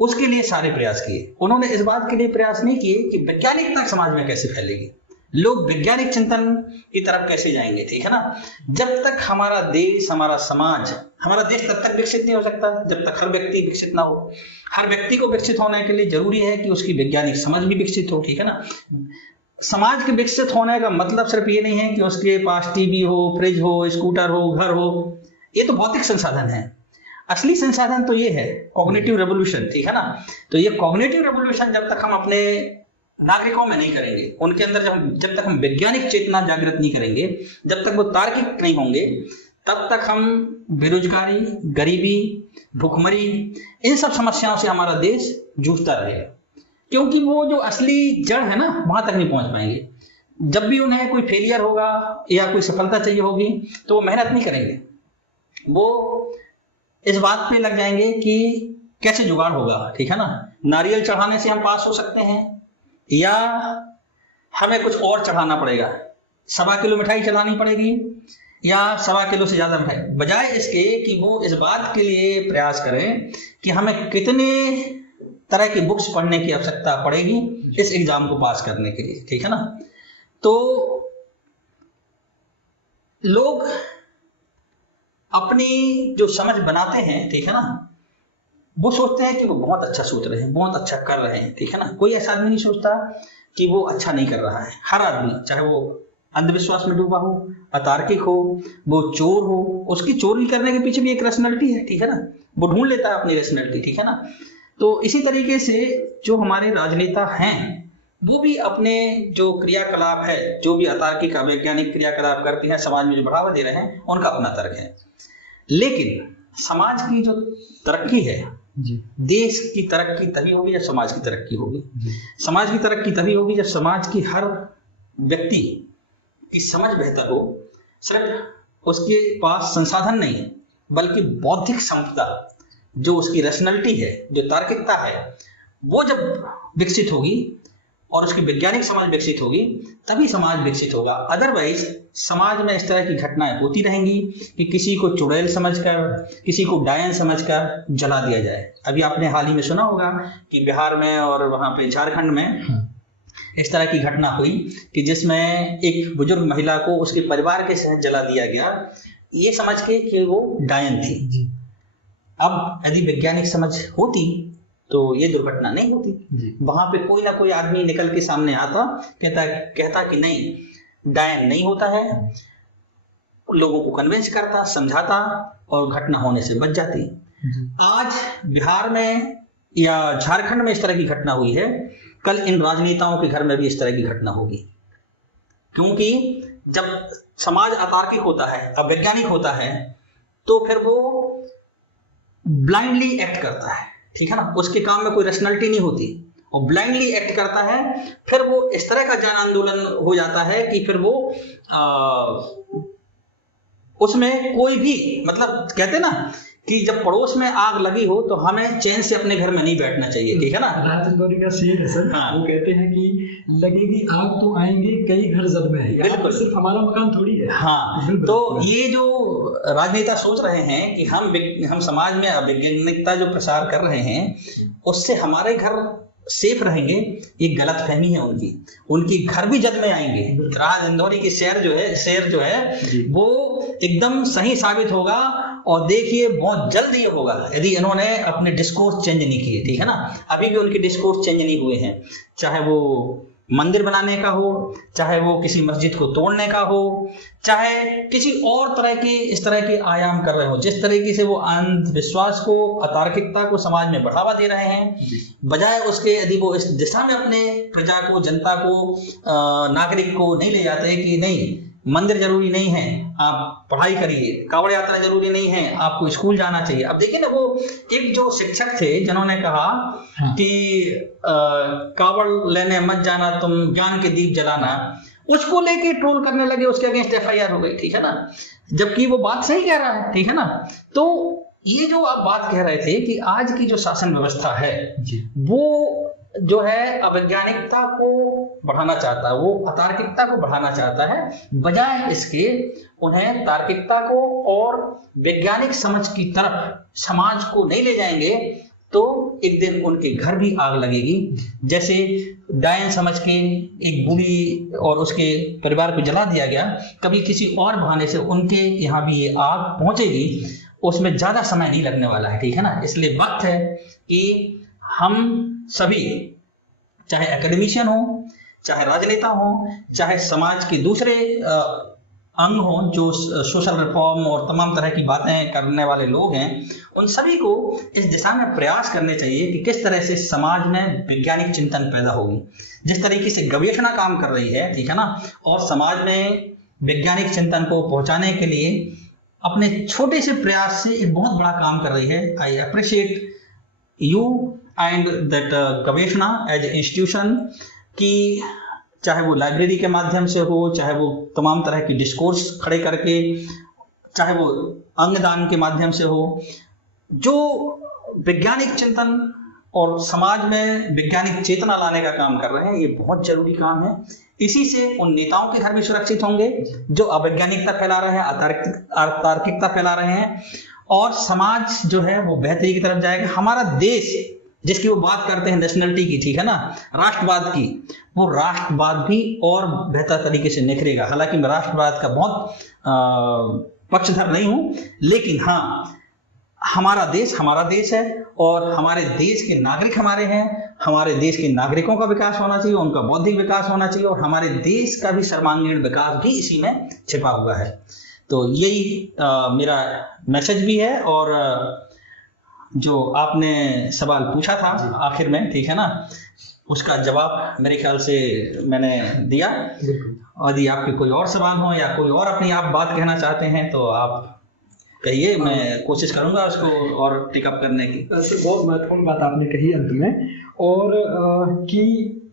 उसके लिए सारे प्रयास किए। उन्होंने इस बात के लिए प्रयास नहीं किए कि वैज्ञानिकता समाज में कैसे फैलेगी, लोग वैज्ञानिक चिंतन की तरफ कैसे जाएंगे, ठीक है ना। जब तक हमारा देश, हमारा समाज, हमारा देश तब तक विकसित नहीं हो सकता जब तक हर व्यक्ति विकसित ना हो। हर व्यक्ति को विकसित होने के लिए जरूरी है कि उसकी वैज्ञानिक समझ भी विकसित हो, ठीक है ना। समाज के विकसित होने का मतलब सिर्फ ये नहीं है कि उसके पास टीवी हो, फ्रिज हो, स्कूटर हो, घर हो, ये तो भौतिक संसाधन है। असली संसाधन तो ये है कॉग्निटिव रेवोल्यूशन, ठीक है ना। तो ये कॉग्निटिव रेवोल्यूशन जब तक हम अपने नागरिकों में नहीं करेंगे, उनके अंदर जब तक हम वैज्ञानिक चेतना जागृत नहीं करेंगे, जब तक वो तार्किक नहीं होंगे, तब तक हम बेरोजगारी, गरीबी, भूखमरी, इन सब समस्याओं से हमारा देश जूझता रहेगा। क्योंकि वो जो असली जड़ है ना, वहां तक नहीं पहुंच पाएंगे। जब भी उन्हें कोई फेलियर होगा या कोई सफलता चाहिए होगी तो वो मेहनत नहीं करेंगे, वो इस बात पे लग जाएंगे कि कैसे जुगाड़ होगा, ठीक है ना। नारियल चढ़ाने से हम पास हो सकते हैं या हमें कुछ और चढ़ाना पड़ेगा, 1.25 किलो मिठाई चढ़ानी पड़ेगी या 1.25 किलो से ज्यादा मिठाई, बजाय इसके कि वो इस बात के लिए प्रयास करें कि हमें कितने तरह की बुक्स पढ़ने की आवश्यकता पड़ेगी इस एग्जाम को पास करने के लिए, ठीक है ना। तो लोग अपनी जो समझ बनाते हैं, ठीक है ना, वो सोचते हैं कि वो बहुत अच्छा सोच रहे हैं, बहुत अच्छा कर रहे हैं, ठीक है ना। कोई ऐसा आदमी नहीं सोचता कि वो अच्छा नहीं कर रहा है। हर आदमी, चाहे वो अंधविश्वास में डूबा हो, अतार्किक हो, वो चोर हो, उसकी चोरी करने के पीछे भी एक रैशनैलिटी है, ठीक है ना, वो ढूंढ लेता है अपनी रैशनैलिटी, ठीक है ना। तो इसी तरीके से जो हमारे राजनेता हैं वो भी अपने जो क्रियाकलाप है, जो भी अतार्किक अवैज्ञानिक क्रियाकलाप करते हैं, समाज में जो बढ़ावा दे रहे हैं, उनका अपना तर्क है। लेकिन समाज की जो तरक्की है जी, देश की तरक्की तभी होगी जब समाज की तरक्की होगी। समाज की तरक्की तभी होगी जब समाज की हर व्यक्ति की समझ बेहतर हो। सिर्फ उसके पास संसाधन नहीं बल्कि बौद्धिक संपदा, जो उसकी रैशनैलिटी है, जो तार्किकता है, वो जब विकसित होगी और उसकी वैज्ञानिक समझ विकसित होगी तभी समाज विकसित होगा। अदरवाइज समाज में इस तरह की घटनाएं होती रहेंगी कि किसी को चुड़ैल समझकर, किसी को डायन समझकर जला दिया जाए। अभी आपने हाल ही में सुना होगा कि बिहार में और वहां पे झारखंड में इस तरह की घटना हुई कि जिसमें एक बुजुर्ग महिला को उसके परिवार के साथ जला दिया गया, ये समझ के कि वो डायन थी। अब यदि वैज्ञानिक समझ होती तो ये दुर्घटना नहीं होती। वहां पे कोई ना कोई आदमी निकल के सामने आता, कहता कि नहीं, डायन नहीं होता है, लोगों को कन्विंस करता, समझाता और घटना होने से बच जाती। आज बिहार में या झारखंड में इस तरह की घटना हुई है, कल इन राजनेताओं के घर में भी इस तरह की घटना होगी। क्योंकि जब समाज अतार्किक होता है, अवैज्ञानिक होता है, तो फिर वो ब्लाइंडली एक्ट करता है, ठीक है ना। उसके काम में कोई रैशनैलिटी नहीं होती और ब्लाइंडली एक्ट करता है। फिर वो इस तरह का जन आंदोलन हो जाता है कि फिर वो उसमें कोई भी, मतलब कहते ना कि जब पड़ोस में आग लगी हो तो हमें चैन से अपने घर में नहीं बैठना चाहिए, ठीक है ना। राजेश गौरी का शेर है सर। हाँ। वो कहते हैं कि लगेगी आग तो आएंगे कई घर जद में है, बिल्कुल। तो सिर्फ हमारा मकान थोड़ी है। हाँ, बिल्कुल। तो ये जो राजनेता सोच रहे हैं कि हम समाज में अवैज्ञानिकता जो प्रसार कर रहे हैं उससे हमारे घर सेफ रहेंगे, ये गलत फहमी है उनकी घर भी जद में आएंगे। राज इंदौरी की शेर जो है वो एकदम सही साबित होगा। और देखिए बहुत जल्द ये होगा यदि इन्होंने अपने डिस्कोर्स चेंज नहीं किए, ठीक है ना। अभी भी उनके डिस्कोर्स चेंज नहीं हुए हैं, चाहे वो मंदिर बनाने का हो, चाहे वो किसी मस्जिद को तोड़ने का हो, चाहे किसी और तरह के इस तरह के आयाम कर रहे हो। जिस तरीके से वो अंधविश्वास को, अतार्किकता को समाज में बढ़ावा दे रहे हैं, बजाय उसके यदि वो इस दिशा में अपने प्रजा को, जनता को, नागरिक को नहीं ले जाते कि नहीं मंदिर जरूरी नहीं है, आप पढ़ाई करिए, कावड़ यात्रा जरूरी नहीं है, आपको स्कूल जाना चाहिए। अब देखिए ना, वो एक जो शिक्षक थे जिन्होंने कहा कि कावड़ लेने मत जाना, तुम ज्ञान के दीप जलाना, उसको लेके ट्रोल करने लगे, उसके अगेंस्ट FIR हो गई, ठीक है ना। जबकि वो बात सही कह रहा है, ठीक है ना। तो ये जो आप बात कह रहे थे कि आज की जो शासन व्यवस्था है वो जो है अवैज्ञानिकता को बढ़ाना चाहता है, वो अतार्किकता को बढ़ाना चाहता है, बजाय इसके उन्हें तार्किकता को और वैज्ञानिक समझ की तरफ समाज को नहीं ले जाएंगे तो एक दिन उनके घर भी आग लगेगी। जैसे डायन समझ के एक बूढ़ी और उसके परिवार को जला दिया गया, कभी किसी और बहाने से उनके यहाँ भी ये आग पहुंचेगी, उसमें ज्यादा समय नहीं लगने वाला है, ठीक है ना। इसलिए वक्त है कि हम सभी, चाहे एकेडमिशियन हो, चाहे राजनेता हो, चाहे समाज के दूसरे अंग हो जो सोशल रिफॉर्म और तमाम तरह की बातें करने वाले लोग हैं, उन सभी को इस दिशा में प्रयास करने चाहिए कि किस तरह से समाज में वैज्ञानिक चिंतन पैदा होगी। जिस तरीके से गवेषणा काम कर रही है, ठीक है ना, और समाज में वैज्ञानिक चिंतन को पहुंचाने के लिए अपने छोटे से प्रयास से एक बहुत बड़ा काम कर रही है। I appreciate you and that Gaveshana as institution, कि चाहे वो लाइब्रेरी के माध्यम से हो, चाहे वो तमाम तरह की डिस्कोर्स खड़े करके, चाहे वो अंगदान के माध्यम से हो, जो वैज्ञानिक चिंतन और समाज में वैज्ञानिक चेतना लाने का काम कर रहे हैं, ये बहुत जरूरी काम है। इसी से उन नेताओं के घर भी सुरक्षित होंगे जो अवैज्ञानिकता फैला रहे हैं, अतार्किकता फैला रहे हैं, और समाज जो है वो बेहतरी की तरफ जाएगा। हमारा देश जिसकी वो बात करते हैं नेशनलिटी की, ठीक है ना, राष्ट्रवाद की, वो राष्ट्रवाद भी और बेहतर तरीके से निखरेगा। हालांकि मैं राष्ट्रवाद का बहुत पक्षधर नहीं हूं, लेकिन हाँ, हमारा देश है और हमारे देश के नागरिक हमारे हैं। हमारे देश के नागरिकों का विकास होना चाहिए, उनका बौद्धिक विकास होना चाहिए, और हमारे देश का भी सर्वांगीण विकास भी इसी में छिपा हुआ है। तो यही मेरा मैसेज भी है। और जो आपने सवाल पूछा था आखिर में, ठीक है ना, उसका जवाब मेरे ख्याल से मैंने दिया। यदि आपके कोई और सवाल हो या कोई और अपनी आप बात कहना चाहते हैं तो आप कहिए, मैं कोशिश करूंगा उसको और टिकअप करने की। सर, बहुत महत्वपूर्ण बात आपने कही अंत में, और कि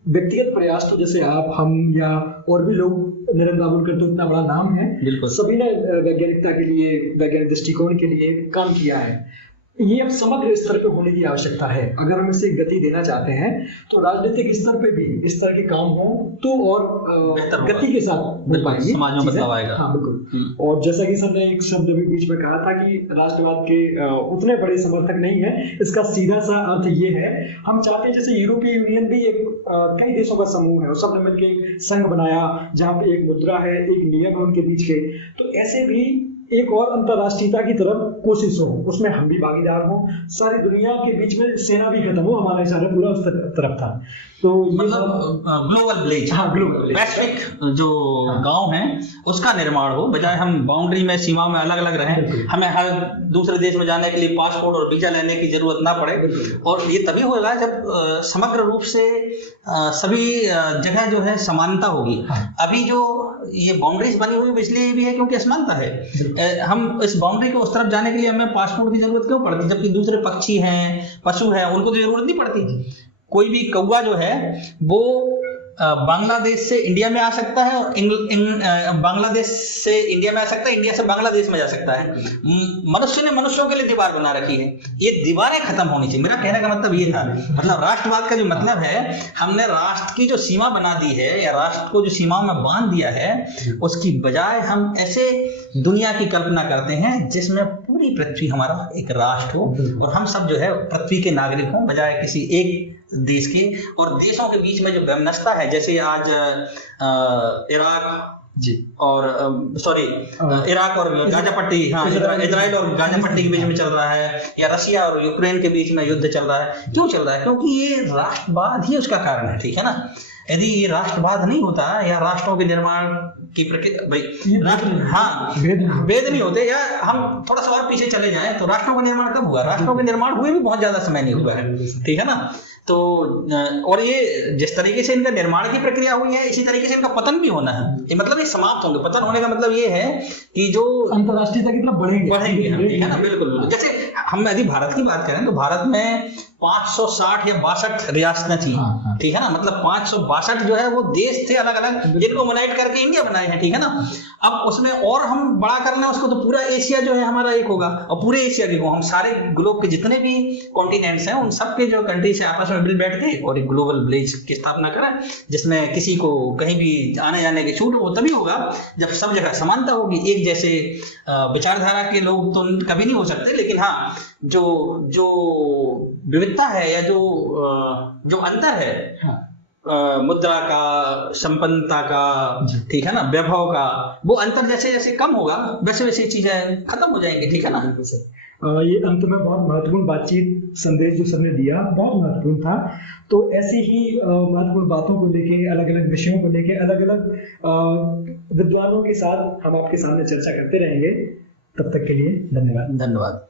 व्यक्तिगत प्रयास तो जैसे आप, हम या और भी लोग, नीरज दाभोलकर तो इतना बड़ा नाम है, सभी ने वैज्ञानिकता के लिए, वैज्ञानिक दृष्टिकोण के लिए काम किया है। ये अब समग्र स्तर पे होने की आवश्यकता है। अगर हम इसे गति देना चाहते हैं तो राजनीतिक स्तर पे भी इस तरह के काम हो तो और गति के साथ हो पाएंगे, समाज में बदलाव आएगा। हाँ बिल्कुल। और जैसा कि सर ने एक शब्द भी बीच में कहा था कि राष्ट्रवाद के उतने बड़े समर्थक नहीं है, इसका सीधा सा अर्थ ये है, हम चाहते हैं जैसे यूरोपीय यूनियन भी एक कई देशों का समूह है, सबने मिलकर एक संघ बनाया जहाँ पे एक मुद्रा है, एक नियम है उनके बीच के, तो ऐसे भी एक और अंतरराष्ट्रीयता की तरफ कोशिश हो, उसमें हम भी भागीदार हो, सारी दुनिया के बीच में सेना भी खत्म हो, हमारा इशारा पूरा उस तरफ था। तो मतलब ग्लोबल विलेज, हाँ, ग्लोबल वैश्विक जो गांव है उसका निर्माण हो, बजाय हम बाउंड्री में, सीमा में अलग अलग रहें, हमें हर दूसरे देश में जाने के लिए पासपोर्ट और वीजा लेने की जरूरत ना पड़े। और ये तभी होगा जब समग्र रूप से सभी जगह जो है समानता होगी। अभी जो ये बाउंड्रीज बनी हुई इसलिए भी है क्योंकि असमानता है। हम इस बाउंड्री को उस तरफ जाने के लिए हमें पासपोर्ट की जरूरत क्यों पड़ती, जबकि दूसरे पक्षी हैं, पशु हैं, उनको तो जरूरत नहीं पड़ती। कोई भी कौवा जो है वो बांग्लादेश से इंडिया में आ सकता है और बांग्लादेश से इंडिया में आ सकता है, इंडिया से बांग्लादेश में जा सकता है। मनुष्य ने मनुष्यों के लिए दीवार बना रखी है, ये दीवारें खत्म होनी चाहिए। मेरा कहने का मतलब ये था, मतलब राष्ट्रवाद का जो मतलब है, हमने राष्ट्र की जो सीमा बना दी है या राष्ट्र को जो सीमाओं में बांध दिया है, उसकी बजाय हम ऐसे दुनिया की कल्पना करते हैं जिसमें पूरी पृथ्वी हमारा एक राष्ट्र हो और हम सब जो है पृथ्वी के नागरिक हों, बजाय किसी एक देश के। और देशों के बीच में जो वैमनस्यता है, जैसे आज इराक जी और इराक और गाजा पट्टी, हाँ, इजराइल और गाजा पट्टी के बीच में चल रहा है, या रशिया और यूक्रेन के बीच में युद्ध चल रहा है। क्यों चल रहा है? क्योंकि ये राष्ट्रवाद ही उसका कारण है, ठीक है ना। यदि ये राष्ट्रवाद नहीं होता या राष्ट्रों के निर्माण की प्रक्रिया, भाई राष्ट्र, हाँ, भेद नहीं होते, या हम थोड़ा सा और पीछे चले जाएं तो राष्ट्रों का निर्माण कब हुआ? राष्ट्रों के निर्माण हुए भी बहुत ज्यादा समय नहीं हुआ है, ठीक है ना। तो और ये जिस तरीके से इनका निर्माण की प्रक्रिया हुई है, इसी तरीके से इनका पतन भी होना है। ये मतलब ये समाप्त होंगे। पतन होने का मतलब ये है कि जो अंतरराष्ट्रीयता की तरफ बढ़ेंगे हम, ठीक है ना, बिल्कुल। जैसे हम यदि भारत की बात करें तो भारत में 560 या 62 रियासतें थी, ठीक है ना। मतलब 562 जो है वो देश थे अलग अलग, जिनको यूनाइट करके इंडिया बनाए हैं, ठीक है ना। अब उसमें और हम बड़ा कर लें उसको तो पूरा एशिया जो है हमारा एक होगा, और पूरे एशिया के हम सारे ग्लोब के जितने भी कॉन्टिनेंट्स हैं उन सब के जो कंट्री से आपस में मिल बैठ के और एक ग्लोबल विलेज की स्थापना करें, जिसमें किसी को कहीं भी आने जाने की छूट हो। तभी होगा जब सब जगह समानता होगी। एक जैसे विचारधारा के लोग तो कभी नहीं हो सकते, लेकिन हाँ, जो विविधता है या जो अंतर है, मुद्रा का, संपन्नता का, ठीक है ना, वैभव का, वो अंतर जैसे जैसे कम होगा वैसे वैसे चीजें खत्म हो जाएंगी, ठीक है ना। ये अंत में बहुत महत्वपूर्ण बातचीत संदेश जो सबने दिया बहुत महत्वपूर्ण था। तो ऐसी ही महत्वपूर्ण बातों को लेके, अलग अलग विषयों को लेके, अलग अलग विद्वानों के साथ हम आपके सामने चर्चा करते रहेंगे। तब तक के लिए धन्यवाद। धन्यवाद।